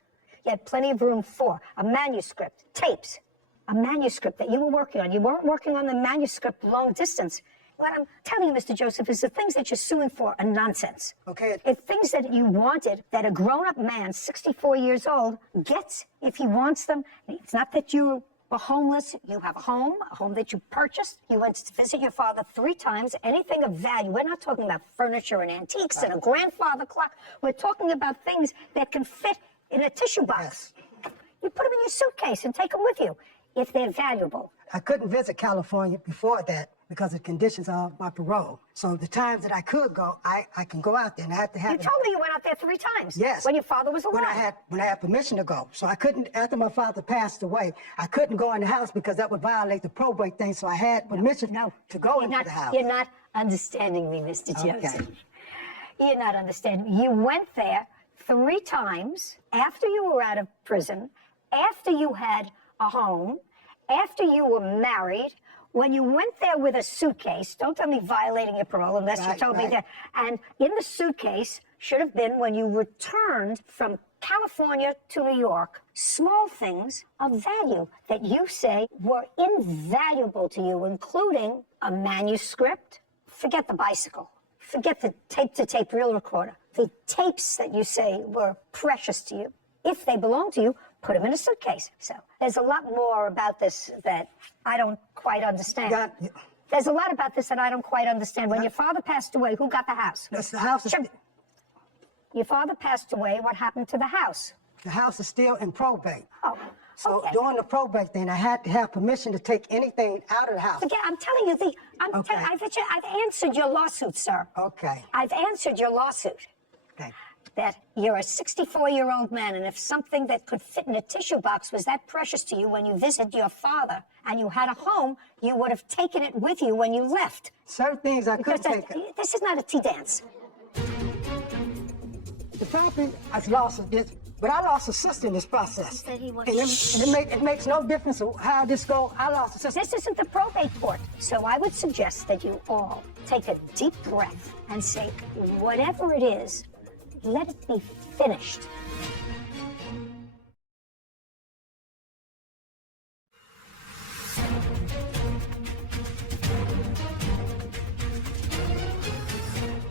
You had plenty of room for a manuscript, tapes, a manuscript that you were working on. You weren't working on the manuscript long distance. What I'm telling you, Mr. Joseph, is the things that you're suing for are nonsense. Okay. If things that you wanted, that a grown-up man, 64 years old, gets if he wants them, it's not that you were homeless. You have a home that you purchased. You went to visit your father 3 times, anything of value. We're not talking about furniture and antiques and a grandfather clock. We're talking about things that can fit in a tissue box. Yes. You put them in your suitcase and take them with you if they're valuable. I couldn't visit California before that because of conditions of my parole. So the times that I could go, I can go out there, and I had to have... You told me you went out there 3 times. Yes. When your father was alive. When I had permission to go. So I couldn't, after my father passed away, I couldn't go in the house because that would violate the probate thing. So I had permission to go into the house. You're not understanding me, Mr. Joseph. Okay. You're not understanding me. You went there 3 times after you were out of prison, after you had a home, after you were married. When you went there with a suitcase, don't tell me violating your parole unless you told me that. And in the suitcase should have been when you returned from California to New York, small things of value that you say were invaluable to you, including a manuscript. Forget the bicycle. Forget the tape-to-tape reel recorder. The tapes that you say were precious to you. If they belong to you, put them in a suitcase. So there's a lot more about this that I don't quite understand. There's a lot about this that I don't quite understand. When your father passed away, who got the house? The house is... Your father passed away. What happened to the house? The house is still in probate. Oh, so during the probate thing, I had to have permission to take anything out of the house. Forget, I'm telling you, I've answered your lawsuit, sir. Okay. I've answered your lawsuit. Okay. That you're a 64-year-old man, and if something that could fit in a tissue box was that precious to you when you visited your father and you had a home, you would have taken it with you when you left. Certain things I couldn't take. This is not a tea dance. The property I lost this, But I lost a sister in this process. He said he was. And it makes no difference how this go. I lost a sister. This isn't the probate court. So I would suggest that you all take a deep breath and say, whatever it is, let it be finished.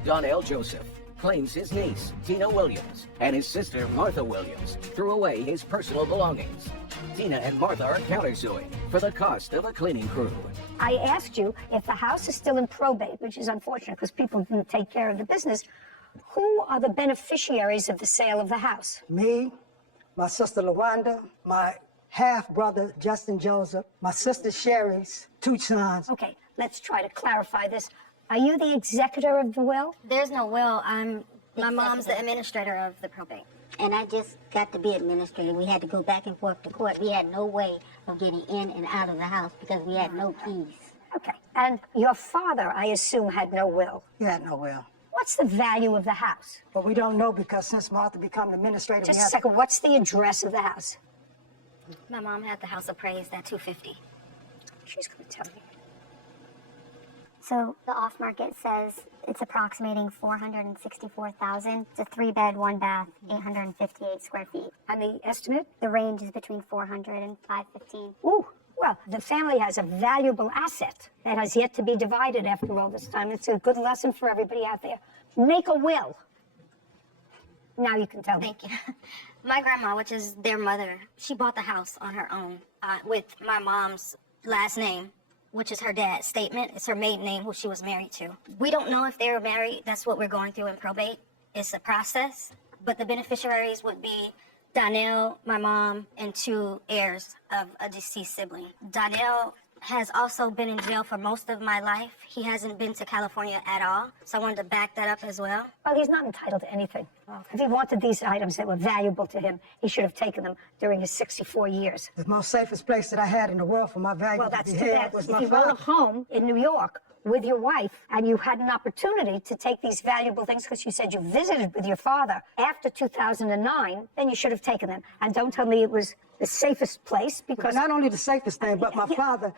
Donnell Joseph claims his niece, Tina Williams, and his sister, Martha Williams, threw away his personal belongings. Tina and Martha are countersuing for the cost of a cleaning crew. I asked you if the house is still in probate, which is unfortunate because people didn't take care of the business. Who are the beneficiaries of the sale of the house? Me, my sister LaWanda, my half-brother Justin Joseph, my sister Sherry's 2 sons. Okay, let's try to clarify this. Are you the executor of the will? There's no will. My mom's the administrator of the probate. And I just got to be administrator. We had to go back and forth to court. We had no way of getting in and out of the house because we had no keys. Okay, and your father, I assume, had no will. He had no will. What's the value of the house? But we don't know because since Martha became the administrator, Just a second, what's the address of the house? My mom had the house appraised at $250,000. She's going to tell me. So the off market says it's approximating $464,000. It's a 3-bed, 1-bath, 858 square feet. And the estimate? The range is between 400 and 515. Ooh, well, the family has a valuable asset that has yet to be divided after all this time. It's a good lesson for everybody out there. Make a will. Now you can tell me. Thank you. My grandma, which is their mother, she bought the house on her own with my mom's last name, which is her dad's statement. It's her maiden name, who she was married to. We don't know if they were married. That's what we're going through in probate. It's a process. But the beneficiaries would be Donnell, my mom, and 2 heirs of a deceased sibling. Donnell has also been in jail for most of my life. He hasn't been to California at all. So I wanted to back that up as well. Well, he's not entitled to anything. If he wanted these items that were valuable to him, he should have taken them during his 64 years. The most safest place that I had in the world for my value Well, that's to too be bad. had was If my you own a father. home in New York with your wife and you had an opportunity to take these valuable things because you said you visited with your father after 2009, then you should have taken them. And don't tell me it was the safest place because... Not only the safest thing, but my father...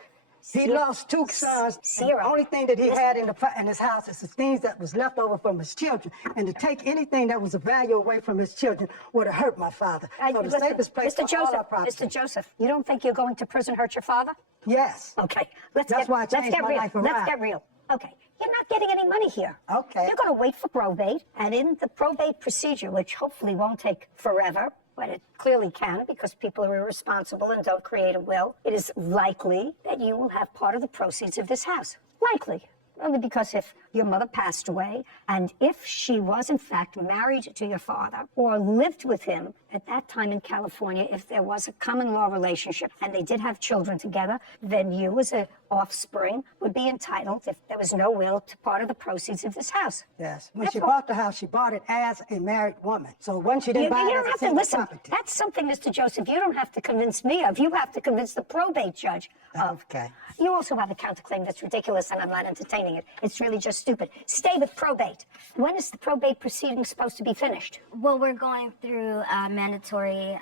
He lost 2 sons. And the only thing that he had in his house is the things that was left over from his children. And to take anything that was of value away from his children would have hurt my father. So the safest place for all our property. Mr. Joseph, you don't think you're going to prison hurt your father? Yes. Okay. That's why I changed my life around. Let's get real. Okay. You're not getting any money here. Okay. You're going to wait for probate. And in the probate procedure, which hopefully won't take forever, but it clearly can because people are irresponsible and don't create a will, it is likely that you will have part of the proceeds of this house. Likely. Only because if your mother passed away and if she was in fact married to your father or lived with him at that time in California, if there was a common law relationship and they did have children together, then you as an offspring would be entitled, if there was no will, to part of the proceeds of this house. Yes. When she bought the house, she bought it as a married woman. So once she didn't buy it You as don't a have to single listen. property. That's something, Mr. Joseph, you don't have to convince me of. You have to convince the probate judge of. Okay. You also have a counterclaim that's ridiculous, and I'm not entertaining it. It's really just stupid. Stay with probate. When is the probate proceeding supposed to be finished? Well, we're going through a mandatory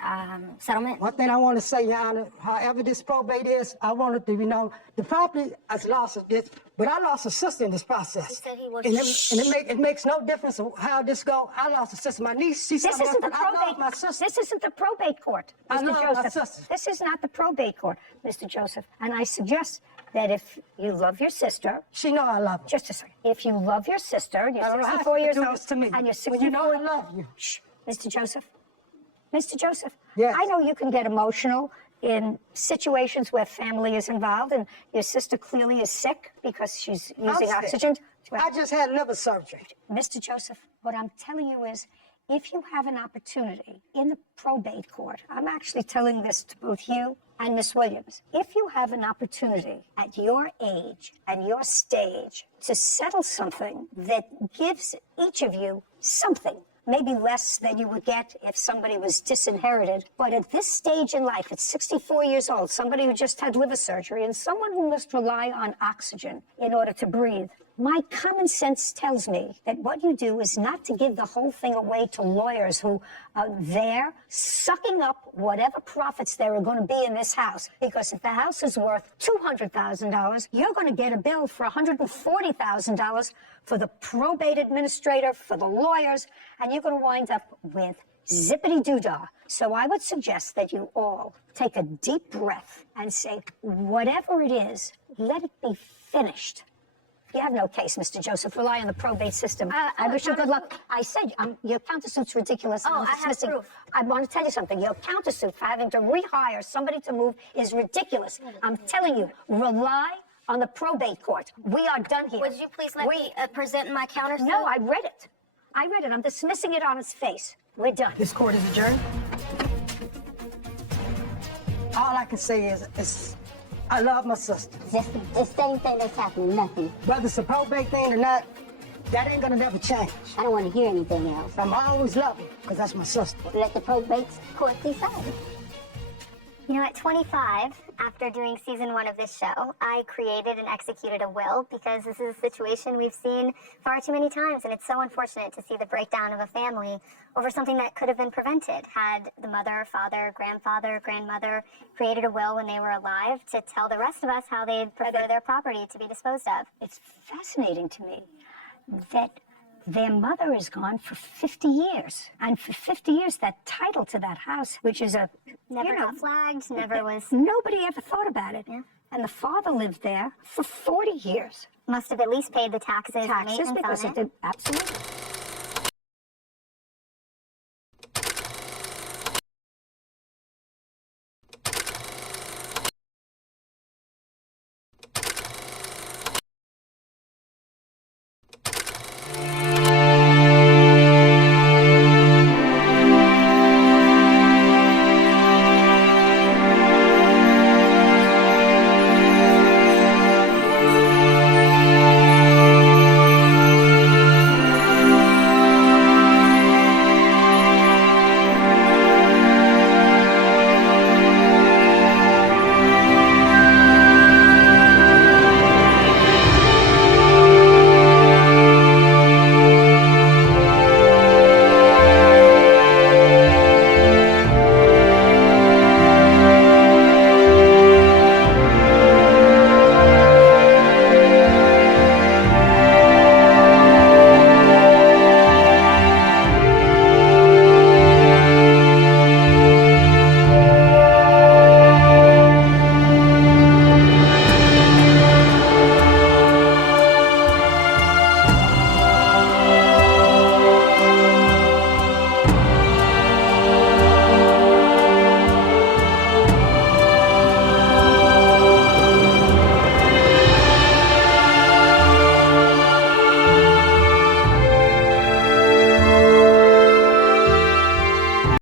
settlement. One thing I want to say, Your Honor, however this probate is, I wanted to, the property has lost this, but I lost a sister in this process. He said he was. And it makes no difference how this go. I lost a sister. My niece, she's This isn't the I love probate. my sister. This isn't the probate court, I Mr. love my Joseph. sister. This is not the probate court, Mr. Joseph. And I suggest that if you love your sister, She know I love her. just a second. If you love your sister, and you're I don't know how 64 she years do old, this to me. and you're 64. When you know I love you. Shh, Mr. Joseph. Mr. Joseph. Yes. I know you can get emotional in situations where family is involved, and your sister clearly is sick because she's using sick. oxygen. I just had liver surgery. Mr. Joseph, what I'm telling you is, if you have an opportunity in the probate court, I'm actually telling this to both you and Miss Williams. If you have an opportunity at your age and your stage to settle something that gives each of you something, maybe less than you would get if somebody was disinherited, but at this stage in life, at 64 years old, somebody who just had liver surgery and someone who must rely on oxygen in order to breathe, My common sense tells me that what you do is not to give the whole thing away to lawyers who are there sucking up whatever profits there are going to be in this house. Because if the house is worth $200,000, you're going to get a bill for $140,000 for the probate administrator, for the lawyers, and you're going to wind up with zippity-doo-dah. So I would suggest that you all take a deep breath and say, whatever it is, let it be finished. You have no case, Mr. Joseph. Rely on the probate system. I wish you good luck. I said your countersuit's ridiculous. Oh, I have proof. I want to tell you something. Your countersuit for having to rehire somebody to move is ridiculous. I'm telling you, rely on the probate court. We are done here. Would you please let me present my countersuit? No, I read it. I read it. I'm dismissing it on its face. We're done. This court is adjourned. All I can say is I love my sister. Just the same thing that's happening, nothing. Whether it's a probate thing or not, that ain't gonna never change. I don't want to hear anything else. I'm always love her, because that's my sister. Let the probate court decide. You know, at 25, after doing season 1 of this show, I created and executed a will because this is a situation we've seen far too many times, and it's so unfortunate to see the breakdown of a family over something that could have been prevented had the mother, father, grandfather, grandmother created a will when they were alive to tell the rest of us how they'd prefer their property to be disposed of. It's fascinating to me that their mother is gone for 50 years. And for 50 years, that title to that house, which is a... Never got flagged, never was... Nobody ever thought about it. Yeah. And the father lived there for 40 years. Must have at least paid the taxes and maintenance Because on it did, absolutely.